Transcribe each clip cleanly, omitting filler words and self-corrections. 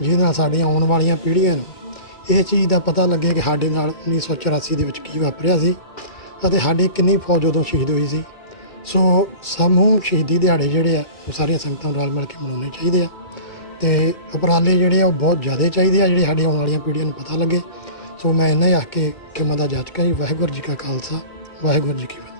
ਜਿਹਦੇ ਨਾਲ ਸਾਡੀਆਂ ਆਉਣ ਵਾਲੀਆਂ ਪੀੜ੍ਹੀਆਂ ਨੂੰ ਇਹ ਚੀਜ਼ ਦਾ ਪਤਾ ਲੱਗੇ ਕਿ ਸਾਡੇ ਨਾਲ 1984 ਦੇ ਵਿੱਚ ਕੀ ਵਾਪਰਿਆ ਸੀ ਅਤੇ ਸਾਡੀ ਕਿੰਨੀ ਫੌਜ ਉਦੋਂ ਸ਼ਹੀਦ ਹੋਈ ਸੀ। ਸੋ ਸਮੂਹ ਸ਼ਹੀਦੀ ਦਿਹਾੜੇ ਜਿਹੜੇ ਆ ਉਹ ਸਾਰੀਆਂ ਸੰਗਤਾਂ ਨੂੰ ਰਲ ਮਿਲ ਕੇ ਮਨਾਉਣੇ ਚਾਹੀਦੇ ਆ ਤੇ ਉਪਰਾਲੇ ਜਿਹੜੇ ਆ ਉਹ ਬਹੁਤ ਜ਼ਿਆਦਾ ਚਾਹੀਦੇ ਆ ਜਿਹੜੇ ਸਾਡੀ ਆਉਣ ਵਾਲੀਆਂ ਪੀੜ੍ਹੀਆਂ ਨੂੰ ਪਤਾ ਲੱਗੇ। ਸੋ ਮੈਂ ਇੰਨਾ ਹੀ ਆਖ ਕੇ ਕੰਮਾਂ ਦਾ ਜਾਚਕਾ ਜੀ। ਵਾਹਿਗੁਰੂ ਜੀ ਕਾ ਖਾਲਸਾ, ਵਾਹਿਗੁਰੂ ਜੀ ਕੀ ਫਤਿਹ।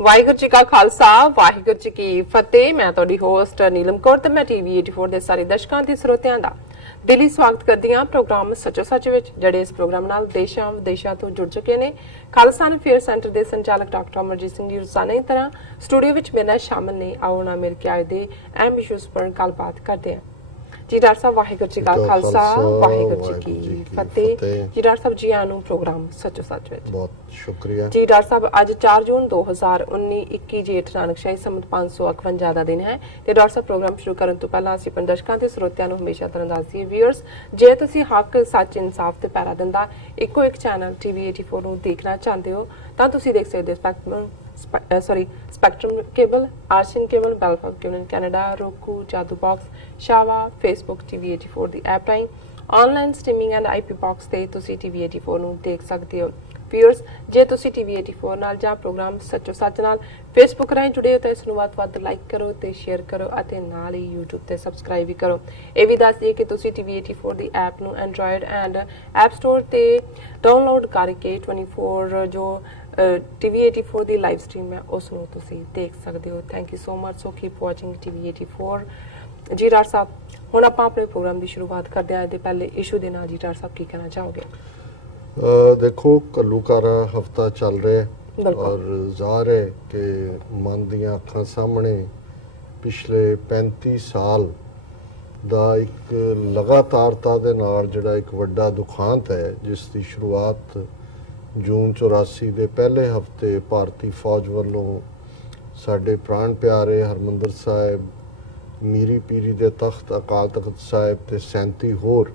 ਵਾਹਿਗੁਰੂ ਜੀ ਕਾ ਖਾਲਸਾ, ਵਾਹਿਗੁਰੂ ਜੀ ਕੀ ਫਤਿਹ। ਮੈਂ ਤੁਹਾਡੀ ਹੋਸਟ ਨੀਲਮ ਕੌਰ ਤੇ ਮੈਂ ਟੀਵੀ 84 ਦੇ ਸਾਰੇ ਦਰਸ਼ਕਾਂ ਤੇ ਸਰੋਤਿਆਂ ਦਾ ਦਿਲੀ ਸਵਾਗਤ ਕਰਦੀ ਹਾਂ ਪ੍ਰੋਗਰਾਮ ਸੱਚੋ ਸੱਚ ਵਿੱਚ, ਜਿਹੜੇ ਇਸ ਪ੍ਰੋਗਰਾਮ ਨਾਲ ਦੇਸ਼ਾਂ ਵਿਦੇਸ਼ਾਂ ਤੋਂ ਜੁੜ ਚੁੱਕੇ ਨੇ। ਖਾਲਸਾ ਅਫੇਅਰ ਸੈਂਟਰ ਦੇ ਸੰਚਾਲਕ ਡਾਕਟਰ ਅਮਰਜੀਤ ਸਿੰਘ ਜੀ ਰੋਜ਼ਾਨਾ ਦੀ ਤਰ੍ਹਾਂ ਸਟੂਡੀਓ ਵਿੱਚ ਮੇਰੇ ਨਾਲ ਸ਼ਾਮਲ ਨੇ। ਆਓ ਨਾ ਮਿਲ ਕੇ ਆਏ ਦੇ ਅਹਿਮ ਇਸ਼ੂਜ਼ ਪਰ ਗੱਲਬਾਤ ਕਰਦੇ ਹਾਂ। ਜੀ ਡਾਕਟਰ ਸਾਹਿਬ, ਵਾਹਿਗੁਰੂ ਜੀ ਕਾ ਖਾਲਸਾ, ਵਾਹਿਗੁਰੂ ਜੀ ਕੀ ਫਤਿਹ। ਜੀ ਡਾਕਟਰ ਸਾਹਿਬ, ਜੀ ਆਇਆਂ ਨੂੰ ਪ੍ਰੋਗਰਾਮ ਸੱਚੋ ਸੱਚ ਵਿੱਚ। ਬਹੁਤ ਸ਼ੁਕਰੀਆ ਜੀ ਡਾਕਟਰ ਸਾਹਿਬ, ਅੱਜ 4 ਜੂਨ 2019 21 ਜੇਠ ਨਾਨਕਸ਼ਾਹੀ ਸੰਮਤ 551 ਦਾ ਦਿਨ ਹੈ ਤੇ ਡਾਕਟਰ ਸਾਹਿਬ, ਪ੍ਰੋਗਰਾਮ ਸ਼ੁਰੂ ਕਰਨ ਤੋਂ ਪਹਿਲਾਂ ਅਸੀਂ ਆਪਣੇ ਦਰਸ਼ਕਾਂ ਤੇ ਸਰੋਤਿਆਂ ਨੂੰ ਹਮੇਸ਼ਾ ਤਰ੍ਹਾਂ ਦੱਸਦੀਏ ਵੀਅਰਸ, ਜੇ ਤੁਸੀਂ ਹੱਕ, ਸੱਚ, ਇਨਸਾਫ ਤੇ ਪੈਰਾ ਦਿੰਦਾ ਇੱਕੋ ਇੱਕ ਚੈਨਲ ਟੀਵੀ 84 ਨੂੰ ਦੇਖਣਾ ਚਾਹੁੰਦੇ ਹੋ ਤਾਂ ਤੁਸੀਂ ਦੇਖ ਸਕਦੇ ਹੋ ਸਪੈਕਟਰਮ ਕੇਬਲ, ਆਰਸੀਐਨ ਕੇਬਲ, ਬੈਲਫਾਮ cable Canada, roku, Jadoo box, ਸ਼ਾਵਾ, ਫੇਸਬੁੱਕ ਟੀਵੀ 84 ਦੀ ਐਪ ਰਾਹੀਂ online streaming and IP box ਤੇ ਤੁਸੀਂ ਟੀਵੀ 84 ਨੂੰ ਦੇਖ ਸਕਦੇ ਹੋ। ਵੀਅਰਸ, ਜੇ ਤੁਸੀਂ ਟੀਵੀ 84 ਨਾਲ ਜਾਂ ਪ੍ਰੋਗਰਾਮ ਸੱਚੋ ਸੱਚ ਨਾਲ ਫੇਸਬੁੱਕ ਰਾਹੀਂ ਜੁੜੇ ਹੋ ਤਾਂ ਇਸ ਨੂੰ ਵੱਧ ਤੋਂ ਵੱਧ ਲਾਈਕ ਕਰੋ ਤੇ ਸ਼ੇਅਰ ਕਰੋ ਅਤੇ ਨਾਲ ਹੀ YouTube ਤੇ ਸਬਸਕ੍ਰਾਈਬ ਵੀ ਕਰੋ। ਇਹ ਵੀ ਦੱਸ ਦਈਏ ਕਿ ਤੁਸੀਂ ਟੀਵੀ 84 ਦੀ ਐਪ ਨੂੰ ਐਂਡਰੋਇਡ ਐਂਡ ਐਪ ਸਟੋਰ ਤੇ ਡਾਊਨਲੋਡ ਕਰਕੇ 24 ਜੋ ਟੀਵੀ 84 ਦੀ ਲਾਈਵ ਸਟ੍ਰੀਮ ਹੈ ਉਸ ਨੂੰ ਤੁਸੀਂ ਦੇਖ ਸਕਦੇ ਹੋ। Thank you so much. So keep watching TV 84। ਜੀ ਡਾਕਟਰ ਸਾਹਿਬ, ਹੁਣ ਆਪਾਂ ਆਪਣੇ ਪ੍ਰੋਗਰਾਮ ਦੀ ਸ਼ੁਰੂਆਤ ਕਰਦੇ ਹਾਂ। ਇਹਦੇ ਪਹਿਲੇ ਇਸ਼ੂ ਦੇ ਨਾਲ ਜੀ ਡਾਕਟਰ ਸਾਹਿਬ ਕੀ ਕਹਿਣਾ ਚਾਹੋਗੇ? ਦੇਖੋ, ਘੱਲੂਘਾਰਾ ਹਫਤਾ ਚੱਲ ਰਿਹਾ ਔਰ ਜ਼ਾਹਰ ਹੈ ਕਿ ਮਨ ਦੀਆਂ ਅੱਖਾਂ ਸਾਹਮਣੇ ਪਿਛਲੇ 35 ਸਾਲ ਦਾ ਇੱਕ ਲਗਾਤਾਰਤਾ ਦੇ ਨਾਲ ਜਿਹੜਾ ਇੱਕ ਵੱਡਾ ਦੁਖਾਂਤ ਹੈ, ਜਿਸ ਦੀ ਸ਼ੁਰੂਆਤ ਜੂਨ 84 ਦੇ ਪਹਿਲੇ ਹਫਤੇ ਭਾਰਤੀ ਫੌਜ ਵੱਲੋਂ ਸਾਡੇ ਪ੍ਰਾਣ ਪਿਆਰੇ ਹਰਮੰਦਰ ਸਾਹਿਬ, ਮੀਰੀ ਪੀਰੀ ਦੇ ਤਖਤ ਅਕਾਲ ਤਖਤ ਸਾਹਿਬ ਤੇ 37 ਹੋਰ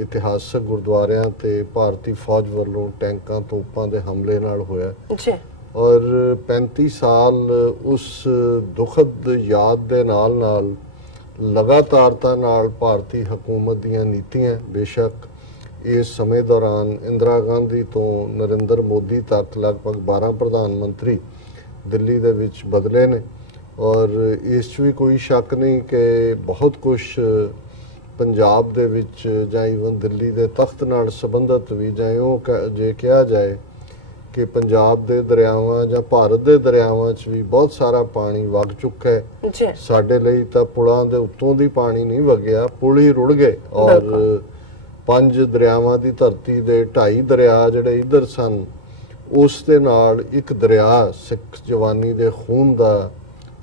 ਇਤਿਹਾਸਕ ਗੁਰਦੁਆਰਿਆਂ ਤੇ ਭਾਰਤੀ ਫੌਜ ਵੱਲੋਂ ਟੈਂਕਾਂ ਤੋਪਾਂ ਦੇ ਹਮਲੇ ਨਾਲ ਹੋਇਆ ਜੀ। ਔਰ 35 ਸਾਲ ਉਸ ਦੁਖਦ ਯਾਦ ਦੇ ਨਾਲ ਲਗਾਤਾਰਤਾ ਨਾਲ ਭਾਰਤੀ ਹਕੂਮਤ ਦੀਆਂ ਨੀਤੀਆਂ, ਬੇਸ਼ੱਕ ਇਸ ਸਮੇਂ ਦੌਰਾਨ ਇੰਦਰਾ ਗਾਂਧੀ ਤੋਂ ਨਰਿੰਦਰ ਮੋਦੀ ਤੱਕ ਲਗਭਗ 12 ਪ੍ਰਧਾਨ ਮੰਤਰੀ ਦਿੱਲੀ ਦੇ ਵਿੱਚ ਬਦਲੇ ਨੇ ਔਰ ਇਸ 'ਚ ਵੀ ਕੋਈ ਸ਼ੱਕ ਨਹੀਂ ਕਿ ਬਹੁਤ ਕੁਝ ਪੰਜਾਬ ਦੇ ਵਿੱਚ ਜਾਂ ਈਵਨ ਦਿੱਲੀ ਦੇ ਤਖਤ ਨਾਲ ਸੰਬੰਧਿਤ ਵੀ, ਜਾਂ ਉਹ ਜੇ ਕਿਹਾ ਜਾਏ ਕਿ ਪੰਜਾਬ ਦੇ ਦਰਿਆਵਾਂ ਜਾਂ ਭਾਰਤ ਦੇ ਦਰਿਆਵਾਂ 'ਚ ਵੀ ਬਹੁਤ ਸਾਰਾ ਪਾਣੀ ਵਗ ਚੁੱਕਾ ਹੈ। ਸਾਡੇ ਲਈ ਤਾਂ ਪੁਲਾਂ ਦੇ ਉੱਤੋਂ ਦੀ ਪਾਣੀ ਨਹੀਂ ਵਗਿਆ, ਪੁਲ ਹੀ ਰੁੜ ਗਏ ਔਰ 5 ਦਰਿਆਵਾਂ ਦੀ ਧਰਤੀ ਦੇ 2.5 ਦਰਿਆ ਜਿਹੜੇ ਇੱਧਰ ਸਨ, ਉਸ ਦੇ ਨਾਲ ਇੱਕ ਦਰਿਆ ਸਿੱਖ ਜਵਾਨੀ ਦੇ ਖੂਨ ਦਾ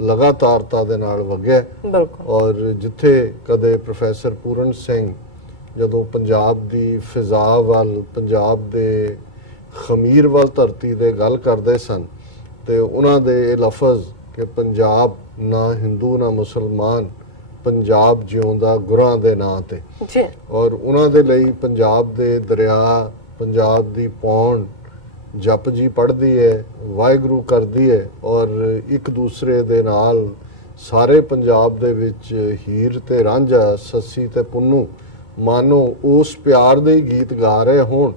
ਲਗਾਤਾਰਤਾ ਦੇ ਨਾਲ ਵਗਿਆ। ਔਰ ਜਿੱਥੇ ਕਦੇ ਪ੍ਰੋਫੈਸਰ ਪੂਰਨ ਸਿੰਘ ਜਦੋਂ ਪੰਜਾਬ ਦੀ ਫਿਜ਼ਾ ਵੱਲ, ਪੰਜਾਬ ਦੇ ਖਮੀਰ ਵੱਲ ਧਰਤੀ ਦੇ ਗੱਲ ਕਰਦੇ ਸਨ ਤੇ ਉਹਨਾਂ ਦੇ ਇਹ ਲਫ਼ਜ਼ ਕਿ ਪੰਜਾਬ ਨਾ ਹਿੰਦੂ ਨਾ ਮੁਸਲਮਾਨ, ਪੰਜਾਬ ਜਿਉਂਦਾ ਗੁਰਾਂ ਦੇ ਨਾਂ ਤੇ, ਔਰ ਉਹਨਾਂ ਦੇ ਲਈ ਪੰਜਾਬ ਦੇ ਦਰਿਆ, ਪੰਜਾਬ ਦੀ ਪੌਣ ਜਪ ਜੀ ਪੜ੍ਹਦੀ ਹੈ, ਵਾਹਿਗੁਰੂ ਕਰਦੀ ਹੈ ਔਰ ਇੱਕ ਦੂਸਰੇ ਦੇ ਨਾਲ ਸਾਰੇ ਪੰਜਾਬ ਦੇ ਵਿੱਚ ਹੀਰ ਤੇ ਰਾਂਝਾ, ਸੱਸੀ ਤੇ ਪੁੰਨੂ ਮਾਨੋ ਉਸ ਪਿਆਰ ਦੇ ਹੀ ਗੀਤ ਗਾ ਰਹੇ ਹੋਣ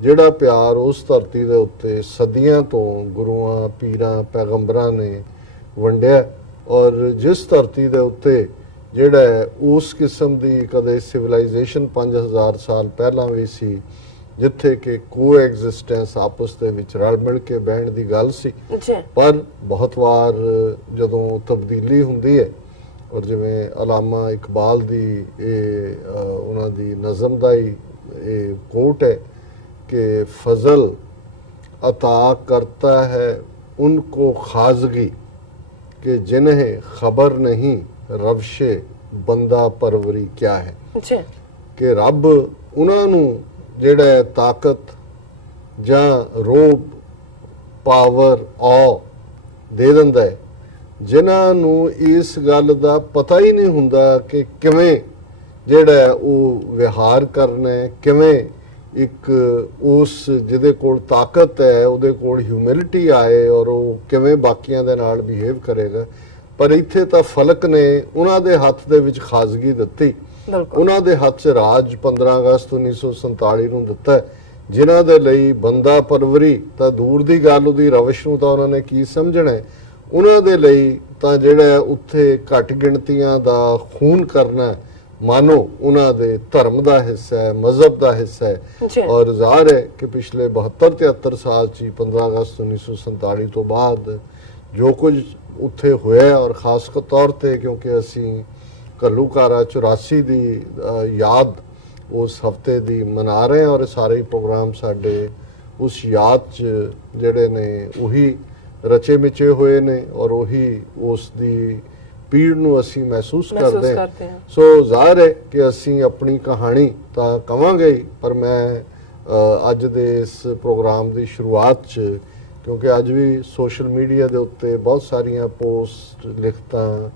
ਜਿਹੜਾ ਪਿਆਰ ਉਸ ਧਰਤੀ ਦੇ ਉੱਤੇ ਸਦੀਆਂ ਤੋਂ ਗੁਰੂਆਂ, ਪੀਰਾਂ, ਪੈਗੰਬਰਾਂ ਨੇ ਵੰਡਿਆ ਔਰ ਜਿਸ ਧਰਤੀ ਦੇ ਉੱਤੇ ਜਿਹੜਾ ਉਸ ਕਿਸਮ ਦੀ ਕਦੇ ਸਿਵਲਾਈਜੇਸ਼ਨ 5000 ਸਾਲ ਪਹਿਲਾਂ ਵੀ ਸੀ, ਜਿੱਥੇ ਕਿ ਕੋਐਗਜ਼ਿਸਟੈਂਸ ਆਪਸ ਦੇ ਵਿੱਚ ਰਲ ਮਿਲ ਕੇ ਬਹਿਣ ਦੀ ਗੱਲ ਸੀ। ਪਰ ਬਹੁਤ ਵਾਰ ਜਦੋਂ ਤਬਦੀਲੀ ਹੁੰਦੀ ਹੈ ਔਰ ਜਿਵੇਂ ਅਲਾਮਾ ਇਕਬਾਲ ਦੀ ਇਹ ਉਹਨਾਂ ਦੀ ਨਜ਼ਮ ਦਾ ਹੀ ਇਹ ਕੋਟ ਹੈ ਕਿ ਫਜ਼ਲ अता करता है उनको खाजगी कि जिन्हें खबर नहीं रवशे बंदा परवरी क्या है ਜੀ कि रब उन्होंने जिहड़ा है ताकत ਜਾਂ ਰੋਬ ਪਾਵਰ ਔ ਦੇ ਦਿੰਦਾ ਹੈ ਜਿਨ੍ਹਾਂ ਨੂੰ ਇਸ ਗੱਲ ਦਾ ਪਤਾ ਹੀ ਨਹੀਂ ਹੁੰਦਾ ਕਿ ਕਿਵੇਂ ਜਿਹੜਾ ਹੈ ਉਹ ਵਿਹਾਰ ਕਰਨਾ ਹੈ, ਕਿਵੇਂ ਇੱਕ ਉਸ ਜਿਹਦੇ ਕੋਲ ਤਾਕਤ ਹੈ ਉਹਦੇ ਕੋਲ ਹਿਊਮਿਲਿਟੀ ਆਏ ਔਰ ਉਹ ਕਿਵੇਂ ਬਾਕੀਆਂ ਦੇ ਨਾਲ ਬਿਹੇਵ ਕਰੇਗਾ। ਪਰ ਇੱਥੇ ਤਾਂ ਫਲਕ ਨੇ ਉਹਨਾਂ ਦੇ ਹੱਥ ਦੇ ਵਿੱਚ ਖਾਜ਼ਗੀ ਦਿੱਤੀ, ਬਿਲਕੁਲ ਉਹਨਾਂ ਦੇ ਹੱਥ 'ਚ ਰਾਜ 15 ਅਗਸਤ 1947 ਨੂੰ ਦਿੱਤਾ ਹੈ, ਜਿਨ੍ਹਾਂ ਦੇ ਲਈ ਬੰਦਾ ਪਰਵਰੀ ਤਾਂ ਦੂਰ ਦੀ ਗੱਲ, ਉਹਦੀ ਰਵਸ਼ ਨੂੰ ਤਾਂ ਉਹਨਾਂ ਨੇ ਕੀ ਸਮਝਣਾ ਹੈ। ਉਹਨਾਂ ਦੇ ਲਈ ਤਾਂ ਜਿਹੜਾ ਉੱਥੇ ਘੱਟ ਗਿਣਤੀਆਂ ਦਾ ਖੂਨ ਕਰਨਾ ਮਾਨੋ ਉਹਨਾਂ ਦੇ ਧਰਮ ਦਾ ਹਿੱਸਾ ਹੈ, ਮਜ਼ਹਬ ਦਾ ਹਿੱਸਾ ਹੈ। ਔਰ ਜ਼ਾਹਰ ਹੈ ਕਿ ਪਿਛਲੇ 72-73 ਸਾਲ 'ਚ 15 ਅਗਸਤ 1947 ਤੋਂ ਬਾਅਦ ਜੋ ਕੁਝ ਉੱਥੇ ਹੋਇਆ, ਔਰ ਖਾਸ ਤੌਰ ਤੇ ਕਿਉਂਕਿ ਅਸੀਂ ਘੱਲੂਘਾਰਾ 84 ਦੀ ਯਾਦ ਉਸ ਹਫਤੇ ਦੀ ਮਨਾ ਰਹੇ ਹਾਂ ਔਰ ਸਾਰੇ ਪ੍ਰੋਗਰਾਮ ਸਾਡੇ ਉਸ ਯਾਦ 'ਚ ਜਿਹੜੇ ਨੇ ਉਹੀ ਰਚੇ ਮਿਚੇ ਹੋਏ ਨੇ ਔਰ ਉਹੀ ਉਸ ਦੀ ਪੀੜ ਨੂੰ ਅਸੀਂ ਮਹਿਸੂਸ ਕਰਦੇ ਹਾਂ। ਸੋ ਜ਼ਾਹਰ ਹੈ ਕਿ ਅਸੀਂ ਆਪਣੀ ਕਹਾਣੀ ਤਾਂ ਕਵਾਂਗੇ ਹੀ, ਪਰ ਮੈਂ ਅੱਜ ਦੇ ਇਸ ਪ੍ਰੋਗਰਾਮ ਦੀ ਸ਼ੁਰੂਆਤ 'ਚ ਕਿਉਂਕਿ ਅੱਜ ਵੀ ਸੋਸ਼ਲ ਮੀਡੀਆ ਦੇ ਉੱਤੇ ਬਹੁਤ ਸਾਰੀਆਂ ਪੋਸਟ, ਲਿਖਤਾਂ,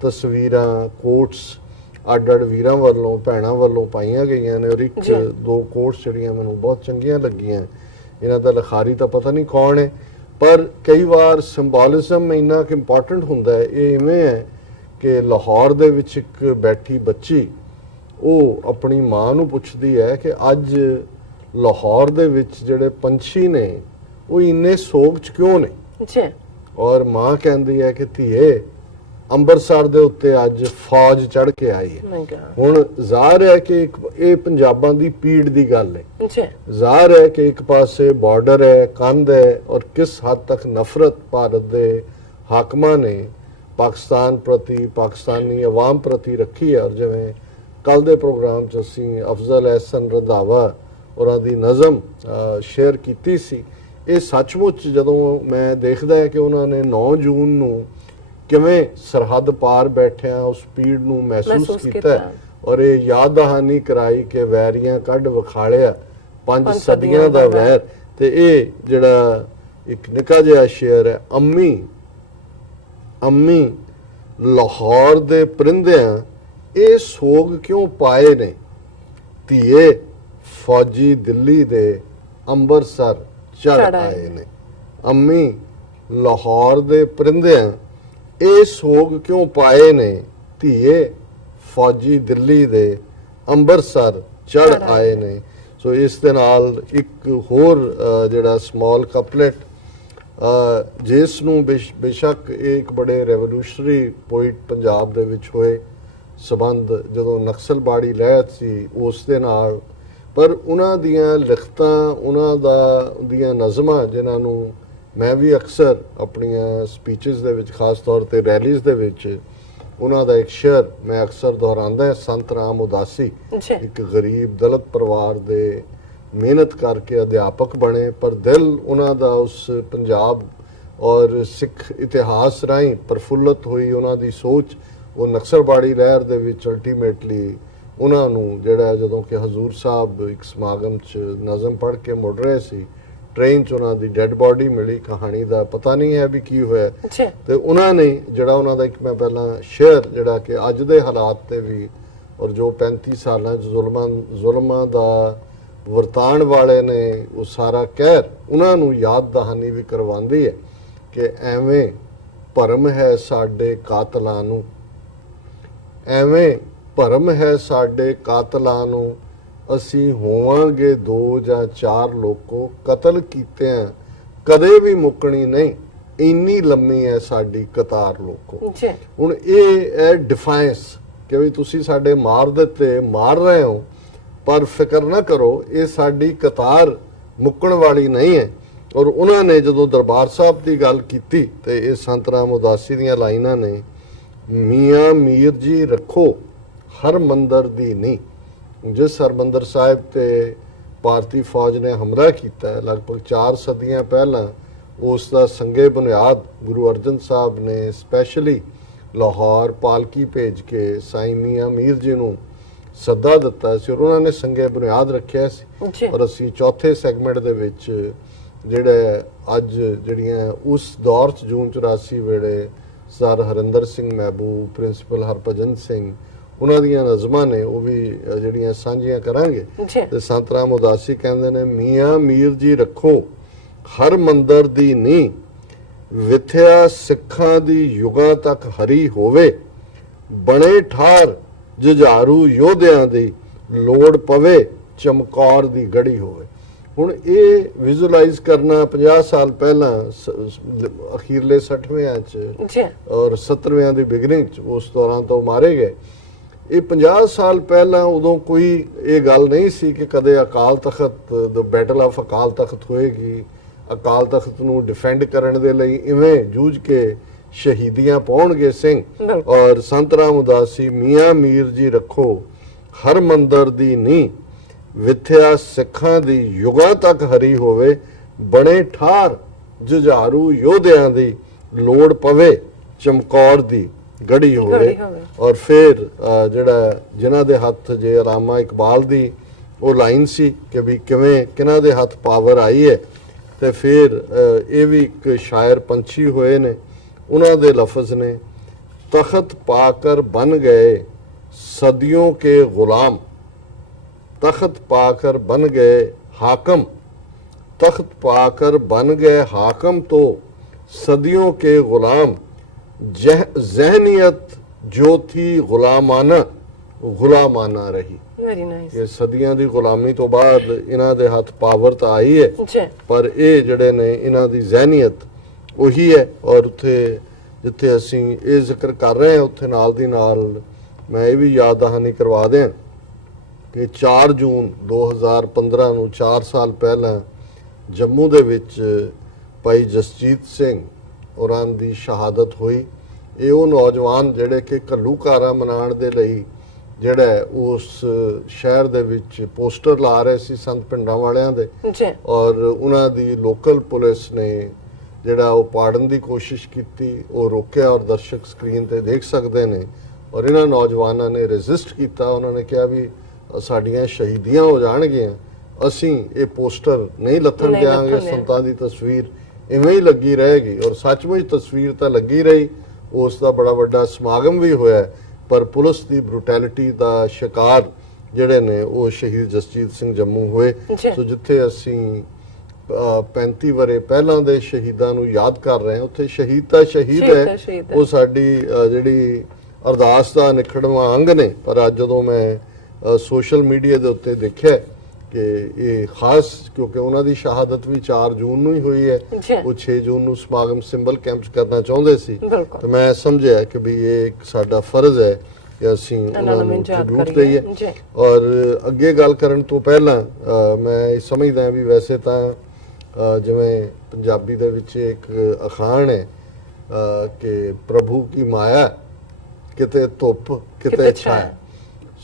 ਤਸਵੀਰਾਂ, ਕੋਟਸ ਅੱਡ-ਅੱਡ ਵੀਰਾਂ ਵੱਲੋਂ, ਭੈਣਾਂ ਵੱਲੋਂ ਪਾਈਆਂ ਗਈਆਂ ਨੇ ਔਰ ਇੱਕ ਦੋ ਕੋਟਸ ਜਿਹੜੀਆਂ ਮੈਨੂੰ ਬਹੁਤ ਚੰਗੀਆਂ ਲੱਗੀਆਂ। ਇਹਨਾਂ ਦਾ ਲਿਖਾਰੀ ਤਾਂ ਪਤਾ ਨਹੀਂ ਕੌਣ ਹੈ, ਪਰ ਕਈ ਵਾਰ ਸਿੰਬੋਲਿਜ਼ਮ ਇੰਨਾ ਕਿ ਇੰਪੋਰਟੈਂਟ ਹੁੰਦਾ ਹੈ। ਇਹ ਇਵੇਂ ਹੈ ਕਿ ਲਾਹੌਰ ਦੇ ਵਿੱਚ ਇੱਕ ਬੈਠੀ ਬੱਚੀ ਉਹ ਆਪਣੀ ਮਾਂ ਨੂੰ ਪੁੱਛਦੀ ਹੈ ਕਿ ਅੱਜ ਲਾਹੌਰ ਦੇ ਵਿੱਚ ਜਿਹੜੇ ਪੰਛੀ ਨੇ ਉਹ ਇੰਨੇ ਸੋਗ 'ਚ ਕਿਉਂ ਨੇ, ਔਰ ਮਾਂ ਕਹਿੰਦੀ ਹੈ ਕਿ ਧੀਏ ਅੰਮ੍ਰਿਤਸਰ ਦੇ ਉੱਤੇ ਅੱਜ ਫੌਜ ਚੜ੍ਹ ਕੇ ਆਈ ਹੈ। ਹੁਣ ਜ਼ਾਹਰ ਹੈ ਕਿ ਇਹ ਪੰਜਾਬਾਂ ਦੀ ਪੀੜ ਦੀ ਗੱਲ ਹੈ। ਜ਼ਾਹਰ ਹੈ ਕਿ ਇੱਕ ਪਾਸੇ ਬਾਰਡਰ ਹੈ, ਕੰਧ ਹੈ, ਔਰ ਕਿਸ ਹੱਦ ਤੱਕ ਨਫ਼ਰਤ ਭਾਰਤ ਦੇ ਹਾਕਮਾਂ ਨੇ ਪਾਕਿਸਤਾਨ ਪ੍ਰਤੀ, ਪਾਕਿਸਤਾਨੀ ਆਵਾਮ ਪ੍ਰਤੀ ਰੱਖੀ ਹੈ। ਔਰ ਜਿਵੇਂ ਕੱਲ ਦੇ ਪ੍ਰੋਗਰਾਮ 'ਚ ਅਸੀਂ ਅਫਜ਼ਲ ਅਹਿਸਨ ਰੰਧਾਵਾ ਉਹਨਾਂ ਦੀ ਨਜ਼ਮ ਸ਼ੇਅਰ ਕੀਤੀ ਸੀ, ਇਹ ਸੱਚਮੁੱਚ ਜਦੋਂ ਮੈਂ ਦੇਖਦਾ ਹੈ ਕਿ ਉਹਨਾਂ ਨੇ 9 ਜੂਨ ਨੂੰ ਕਿਵੇਂ ਸਰਹੱਦ ਪਾਰ ਬੈਠਿਆਂ ਉਸ ਪੀੜ ਨੂੰ ਮਹਿਸੂਸ ਕੀਤਾ ਔਰ ਇਹ ਯਾਦ ਦਹਾਨੀ ਕਰਾਈ ਕਿ ਵੈਰੀਆਂ ਕੱਢ ਵਿਖਾਲਿਆ 5 ਸਦੀਆਂ ਦਾ ਵੈਰ। ਤੇ ਇਹ ਜਿਹੜਾ ਇੱਕ ਨਿੱਕਾ ਜਿਹਾ ਸ਼ੇਅਰ ਹੈ, ਅੰਮੀ ਲਾਹੌਰ ਦੇ ਪਰਿੰਦਿਆਂ ਇਹ ਸੋਗ ਕਿਉਂ ਪਾਏ ਨੇ, ਧੀਏ ਫੌਜੀ ਦਿੱਲੀ ਦੇ ਅੰਮ੍ਰਿਤਸਰ ਚੜ੍ਹ ਆਏ ਨੇ। ਅੰਮੀ ਲਾਹੌਰ ਦੇ ਪਰਿੰਦਿਆਂ ਇਹ ਸੋਗ ਕਿਉਂ ਪਾਏ ਨੇ, ਧੀਏ ਫੌਜੀ ਦਿੱਲੀ ਦੇ ਅੰਮ੍ਰਿਤਸਰ ਚੜ੍ਹ ਆਏ ਨੇ। ਸੋ ਇਸ ਦੇ ਨਾਲ ਇੱਕ ਹੋਰ ਜਿਹੜਾ ਸਮਾਲ ਕਪਲੇਟ ਜਿਸ ਨੂੰ ਬੇਸ਼ੱਕ ਇਹ ਇੱਕ ਬੜੇ ਰੈਵੋਲੂਸ਼ਨਰੀ ਪੋਇਟ ਪੰਜਾਬ ਦੇ ਵਿੱਚ ਹੋਏ ਸਬੰਧ ਜਦੋਂ ਨਕਸਲਬਾੜੀ ਲਹਿਰ ਸੀ ਉਸ ਦੇ ਨਾਲ, ਪਰ ਉਹਨਾਂ ਦੀਆਂ ਲਿਖਤਾਂ, ਉਹਨਾਂ ਦੀਆਂ ਨਜ਼ਮਾਂ ਜਿਨ੍ਹਾਂ ਨੂੰ ਮੈਂ ਵੀ ਅਕਸਰ ਆਪਣੀਆਂ ਸਪੀਚਸ ਦੇ ਵਿੱਚ, ਖਾਸ ਤੌਰ ਤੇ ਰੈਲੀਜ਼ ਦੇ ਵਿੱਚ, ਉਹਨਾਂ ਦਾ ਇੱਕ ਸ਼ੇਅਰ ਮੈਂ ਅਕਸਰ ਦੁਹਰਾਉਂਦਾ, ਸੰਤ ਰਾਮ ਉਦਾਸੀ ਇੱਕ ਗਰੀਬ ਦਲਿਤ ਪਰਿਵਾਰ ਦੇ ਮਿਹਨਤ ਕਰਕੇ ਅਧਿਆਪਕ ਬਣੇ, ਪਰ ਦਿਲ ਉਹਨਾਂ ਦਾ ਉਸ ਪੰਜਾਬ ਔਰ ਸਿੱਖ ਇਤਿਹਾਸ ਰਾਹੀਂ ਪ੍ਰਫੁੱਲਤ ਹੋਈ ਉਹਨਾਂ ਦੀ ਸੋਚ, ਉਹ ਨਕਸਲਬਾੜੀ ਲਹਿਰ ਦੇ ਵਿੱਚ ਅਲਟੀਮੇਟਲੀ ਉਹਨਾਂ ਨੂੰ ਜਿਹੜਾ ਜਦੋਂ ਕਿ ਹਜ਼ੂਰ ਸਾਹਿਬ ਇੱਕ ਸਮਾਗਮ 'ਚ ਨਜ਼ਮ ਪੜ੍ਹ ਕੇ ਮੁੜ ਰਹੇ ਸੀ, ਟ੍ਰੇਨ 'ਚ ਉਹਨਾਂ ਦੀ ਡੈੱਡ ਬਾਡੀ ਮਿਲੀ। ਕਹਾਣੀ ਦਾ ਪਤਾ ਨਹੀਂ ਹੈ ਵੀ ਕੀ ਹੋਇਆ, ਤੇ ਉਹਨਾਂ ਨੇ ਜਿਹੜਾ ਉਹਨਾਂ ਦਾ ਇੱਕ ਮੈਂ ਪਹਿਲਾਂ ਸ਼ੇਅਰ ਜਿਹੜਾ ਕਿ ਅੱਜ ਦੇ ਹਾਲਾਤ ਤੇ ਵੀ ਔਰ ਜੋ 35 ਸਾਲਾਂ 'ਚ ਜ਼ੁਲਮਾਂ ਦਾ ਵਰਤਾਣ ਵਾਲੇ ਨੇ ਉਹ ਸਾਰਾ ਕਹਿਰ ਉਹਨਾਂ ਨੂੰ ਯਾਦ ਦਹਾਨੀ ਵੀ ਕਰਵਾਉਂਦੀ ਹੈ ਕਿ ਐਵੇਂ ਭਰਮ ਹੈ ਸਾਡੇ ਕਾਤਲਾਂ ਨੂੰ, ਐਵੇਂ ਭਰਮ ਹੈ ਸਾਡੇ ਕਾਤਲਾਂ ਨੂੰ, ਅਸੀਂ ਹੋਵਾਂਗੇ 2 ਜਾਂ 4 ਲੋਕੋ, ਕਤਲ ਕੀਤਿਆਂ ਕਦੇ ਵੀ ਮੁੱਕਣੀ ਨਹੀਂ, ਇੰਨੀ ਲੰਮੀ ਹੈ ਸਾਡੀ ਕਤਾਰ ਲੋਕੋ। ਹੁਣ ਇਹ ਹੈ ਡਿਫਾਈਂਸ ਕਿ ਵੀ ਤੁਸੀਂ ਸਾਡੇ ਮਾਰ ਦਿੱਤੇ, ਮਾਰ ਰਹੇ ਹੋ, ਪਰ ਫਿਕਰ ਨਾ ਕਰੋ, ਇਹ ਸਾਡੀ ਕਤਾਰ ਮੁੱਕਣ ਵਾਲੀ ਨਹੀਂ ਹੈ। ਔਰ ਉਹਨਾਂ ਨੇ ਜਦੋਂ ਦਰਬਾਰ ਸਾਹਿਬ ਦੀ ਗੱਲ ਕੀਤੀ ਤੇ ਇਹ ਸੰਤ ਰਾਮ ਉਦਾਸੀ ਦੀਆਂ ਲਾਈਨਾਂ ਨੇ, ਮੀਆਂ ਮੀਰ ਜੀ ਰੱਖੋ ਹਰ ਮੰਦਰ ਦੀ ਨੀ, ਜਿਸ ਹਰਮੰਦਰ ਸਾਹਿਬ ਤੇ ਭਾਰਤੀ ਫੌਜ ਨੇ ਹਮਲਾ ਕੀਤਾ ਲਗਭਗ 4 ਸਦੀਆਂ ਪਹਿਲਾਂ, ਉਸ ਦਾ ਸੰਗੇ ਬੁਨਿਆਦ ਗੁਰੂ ਅਰਜਨ ਸਾਹਿਬ ਨੇ ਸਪੈਸ਼ਲੀ ਲਾਹੌਰ ਪਾਲਕੀ ਭੇਜ ਕੇ ਸਾਈਂ ਮੀਆਂ ਮੀਰ ਜੀ ਨੂੰ ਸੱਦਾ ਦਿੱਤਾ ਸੀ ਔਰ ਉਹਨਾਂ ਨੇ ਸੰਗੇ ਬੁਨਿਆਦ ਰੱਖਿਆ ਸੀ। ਜੀ। ਔਰ ਅਸੀਂ ਚੌਥੇ ਸੈਗਮੈਂਟ ਦੇ ਵਿੱਚ ਜਿਹੜੇ ਅੱਜ ਜਿਹੜੀਆਂ ਉਸ ਦੌਰ 'ਚ ਜੂਨ 84 ਵੇਲੇ ਸਰ ਹਰਿੰਦਰ ਸਿੰਘ ਮਹਿਬੂਬ, ਪ੍ਰਿੰਸੀਪਲ ਹਰਭਜਨ ਸਿੰਘ, ਉਹਨਾਂ ਦੀਆਂ ਨਜ਼ਮਾਂ ਨੇ ਉਹ ਵੀ ਜਿਹੜੀਆਂ ਸਾਂਝੀਆਂ ਕਰਾਂਗੇ। ਜੀ। ਤੇ ਸੰਤ ਰਾਮ ਉਦਾਸੀ ਕਹਿੰਦੇ ਨੇ, ਮੀਆਂ ਮੀਰ ਜੀ ਰੱਖੋ ਹਰ ਮੰਦਰ ਦੀ ਨੀਂਹ, ਵਿਥਿਆ ਸਿੱਖਾਂ ਦੀ ਯੁਗਾਂ ਤੱਕ ਹਰੀ ਹੋਵੇ, ਬਣੇ ਠਾਰ ਜੁਝਾਰੂ ਯੋਧਿਆਂ ਦੀ, ਲੋੜ ਪਵੇ ਚਮਕੌਰ ਦੀ ਗੜੀ ਹੋਵੇ। ਹੁਣ ਇਹ ਵਿਜ਼ੂਅਲਾਈਜ਼ ਕਰਨਾ 50 ਸਾਲ ਪਹਿਲਾਂ ਅਖੀਰਲੇ 60ਵੇਂ 'ਚ ਜੀ। ਔਰ 70ਵੇਂ ਦੀ ਬਿਗਨਿੰਗ 'ਚ ਉਸ ਦੌਰਾਨ ਤੋਂ ਮਾਰੇ ਗਏ। ਇਹ 50 ਸਾਲ ਪਹਿਲਾਂ ਉਦੋਂ ਕੋਈ ਇਹ ਗੱਲ ਨਹੀਂ ਸੀ ਕਿ ਕਦੇ ਅਕਾਲ ਤਖਤ ਦ ਬੈਟਲ ਆਫ ਅਕਾਲ ਤਖਤ ਹੋਏਗੀ, ਅਕਾਲ ਤਖਤ ਨੂੰ ਡਿਫੈਂਡ ਕਰਨ ਦੇ ਲਈ ਇਵੇਂ ਜੂਝ ਕੇ ਸ਼ਹੀਦੀਆਂ ਪਾਉਣਗੇ ਸਿੰਘ। ਔਰ ਸੰਤ ਰਾਮ ਉਦਾਸੀ, ਮੀਆਂ ਮੀਰ ਜੀ ਰੱਖੋ ਹਰ ਮੰਦਰ ਦੀ ਨੀਂਹ, ਵਿਥਿਆ ਸਿੱਖਾਂ ਦੀ ਯੁਗਾਂ ਤੱਕ ਹਰੀ ਹੋਵੇ, ਬਣੇ ਠਾਰ ਜੁਝਾਰੂ ਯੋਧਿਆਂ ਦੀ, ਲੋੜ ਪਵੇ ਚਮਕੌਰ ਦੀ ਗੜੀ ਹੋਵੇ। ਔਰ ਫਿਰ ਜਿਹੜਾ ਜਿਨ੍ਹਾਂ ਦੇ ਹੱਥ ਜੇ ਰਾਮਾ ਇਕਬਾਲ ਦੀ ਉਹ ਲਾਈਨ ਸੀ ਕਿ ਵੀ ਕਿਵੇਂ ਕਿਹਨਾਂ ਦੇ ਹੱਥ ਪਾਵਰ ਆਈ ਹੈ, ਤੇ ਫਿਰ ਇਹ ਵੀ ਇੱਕ ਸ਼ਾਇਰ ਪੰਛੀ ਹੋਏ ਨੇ, ਉਹਨਾਂ ਦੇ ਲਫ਼ਜ਼ ਨੇ, ਤਖਤ ਪਾਕਰ ਬਨ ਗਏ ਸदियों के गुलाम, तख्त पाकर बन गए हाकम, तख्त पाकर बन गए हाकम तो सदियों के गुलाम, जहनियत जो थी गुलामाना गुलामाना रही। Very nice. ਇਹ ਸਦੀਆਂ ਦੀ ਗੁਲਾਮੀ ਤੋਂ ਬਾਅਦ ਇਹਨਾਂ ਦੇ ਹੱਥ ਪਾਵਰ ਤਾਂ ਆਈ ਹੈ, ਜੀ। ਪਰ ਇਹ ਜਿਹੜੇ ਨੇ ਇਹਨਾਂ ਦੀ ਜ਼ਹਿਨੀਅਤ ਉਹੀ ਹੈ। ਔਰ ਉੱਥੇ ਜਿੱਥੇ ਅਸੀਂ ਇਹ ਜ਼ਿਕਰ ਕਰ ਰਹੇ ਹਾਂ ਉੱਥੇ ਨਾਲ ਦੀ ਨਾਲ ਮੈਂ ਇਹ ਵੀ ਯਾਦ ਦਹਾਨੀ ਕਰਵਾ ਦਿਆਂ ਕਿ 4 ਜੂਨ 2015 ਨੂੰ 4 ਸਾਲ ਪਹਿਲਾਂ ਜੰਮੂ ਦੇ ਵਿੱਚ ਭਾਈ ਜਸਜੀਤ ਸਿੰਘ ਹੋਰਾਂ ਦੀ ਸ਼ਹਾਦਤ ਹੋਈ। ਇਹ ਉਹ ਨੌਜਵਾਨ ਜਿਹੜੇ ਕਿ ਘੱਲੂਘਾਰਾ ਮਨਾਉਣ ਦੇ ਲਈ ਜਿਹੜਾ ਉਸ ਸ਼ਹਿਰ ਦੇ ਵਿੱਚ ਪੋਸਟਰ ਲਾ ਰਹੇ ਸੀ ਸੰਤ ਪਿੰਡਾਂ ਵਾਲਿਆਂ ਦੇ, ਜੀ। ਔਰ ਉਹਨਾਂ ਦੀ ਲੋਕਲ ਪੁਲਿਸ ਨੇ ਜਿਹੜਾ ਉਹ ਪਾੜਨ ਦੀ ਕੋਸ਼ਿਸ਼ ਕੀਤੀ, ਉਹ ਰੋਕਿਆ ਔਰ ਦਰਸ਼ਕ ਸਕਰੀਨ ਤੇ ਦੇਖ ਸਕਦੇ ਨੇ। ਔਰ ਇਹਨਾਂ ਨੌਜਵਾਨਾਂ ਨੇ ਰੈਜ਼ਿਸਟ ਕੀਤਾ, ਉਹਨਾਂ ਨੇ ਕਿਹਾ ਵੀ ਸਾਡੀਆਂ ਸ਼ਹੀਦੀਆਂ ਹੋ ਜਾਣਗੀਆਂ, ਅਸੀਂ ਇਹ ਪੋਸਟਰ ਨਹੀਂ ਲੱਥਣ ਦਿਆਂਗੇ, ਸੰਤਾਂ ਦੀ ਤਸਵੀਰ ਇਵੇਂ ਹੀ ਲੱਗੀ ਰਹੇਗੀ। ਔਰ ਸੱਚਮੁੱਚ ਤਸਵੀਰ ਤਾਂ ਲੱਗੀ ਰਹੀ, ਉਸ ਦਾ ਬੜਾ ਵੱਡਾ ਸਮਾਗਮ ਵੀ ਹੋਇਆ, ਪਰ ਪੁਲਿਸ ਦੀ ਬਰੂਟੈਲਿਟੀ ਦਾ ਸ਼ਿਕਾਰ ਜਿਹੜੇ ਨੇ ਉਹ ਸ਼ਹੀਦ ਜਸਜੀਤ ਸਿੰਘ ਜੰਮੂ ਹੋਏ। ਸੋ ਜਿੱਥੇ ਅਸੀਂ 35 ਵਰੇ ਪਹਿਲਾਂ ਦੇ ਸ਼ਹੀਦਾਂ ਨੂੰ ਯਾਦ ਕਰ ਰਹੇ ਹਾਂ, ਉੱਥੇ ਸ਼ਹੀਦ ਤਾਂ ਸ਼ਹੀਦ ਹੈ, ਉਹ ਸਾਡੀ ਜਿਹੜੀ ਅਰਦਾਸ ਦਾ ਨਿਖੜਵਾਂ ਅੰਗ ਨੇ। ਪਰ ਅੱਜ ਜਦੋਂ ਮੈਂ ਸੋਸ਼ਲ ਮੀਡੀਆ ਦੇ ਉੱਤੇ ਦੇਖਿਆ ਕਿ ਇਹ ਖਾਸ ਕਿਉਂਕਿ ਉਹਨਾਂ ਦੀ ਸ਼ਹਾਦਤ ਵੀ 4 ਜੂਨ ਨੂੰ ਹੀ ਹੋਈ ਹੈ, ਉਹ 6 ਜੂਨ ਨੂੰ ਸਮਾਗਮ ਸਿੰਬਲ ਕੈਂਪ 'ਚ ਕਰਨਾ ਚਾਹੁੰਦੇ ਸੀ, ਤੇ ਮੈਂ ਸਮਝਿਆ ਕਿ ਵੀ ਇਹ ਇੱਕ ਸਾਡਾ ਫਰਜ਼ ਹੈ ਕਿ ਅਸੀਂ ਉਹਨਾਂ ਨੂੰ ਟ੍ਰਿਬਿਊਟ ਦਈਏ। ਔਰ ਅੱਗੇ ਗੱਲ ਕਰਨ ਤੋਂ ਪਹਿਲਾਂ ਮੈਂ ਇਹ ਸਮਝਦਾ ਵੀ ਵੈਸੇ ਤਾਂ ਜਿਵੇਂ ਪੰਜਾਬੀ ਦੇ ਵਿੱਚ ਇੱਕ ਅਖਾਣ ਹੈ ਕਿ ਪ੍ਰਭੂ ਕੀ ਮਾਇਆ ਕਿਤੇ ਧੁੱਪ ਕਿਤੇ ਛਾਇਆ।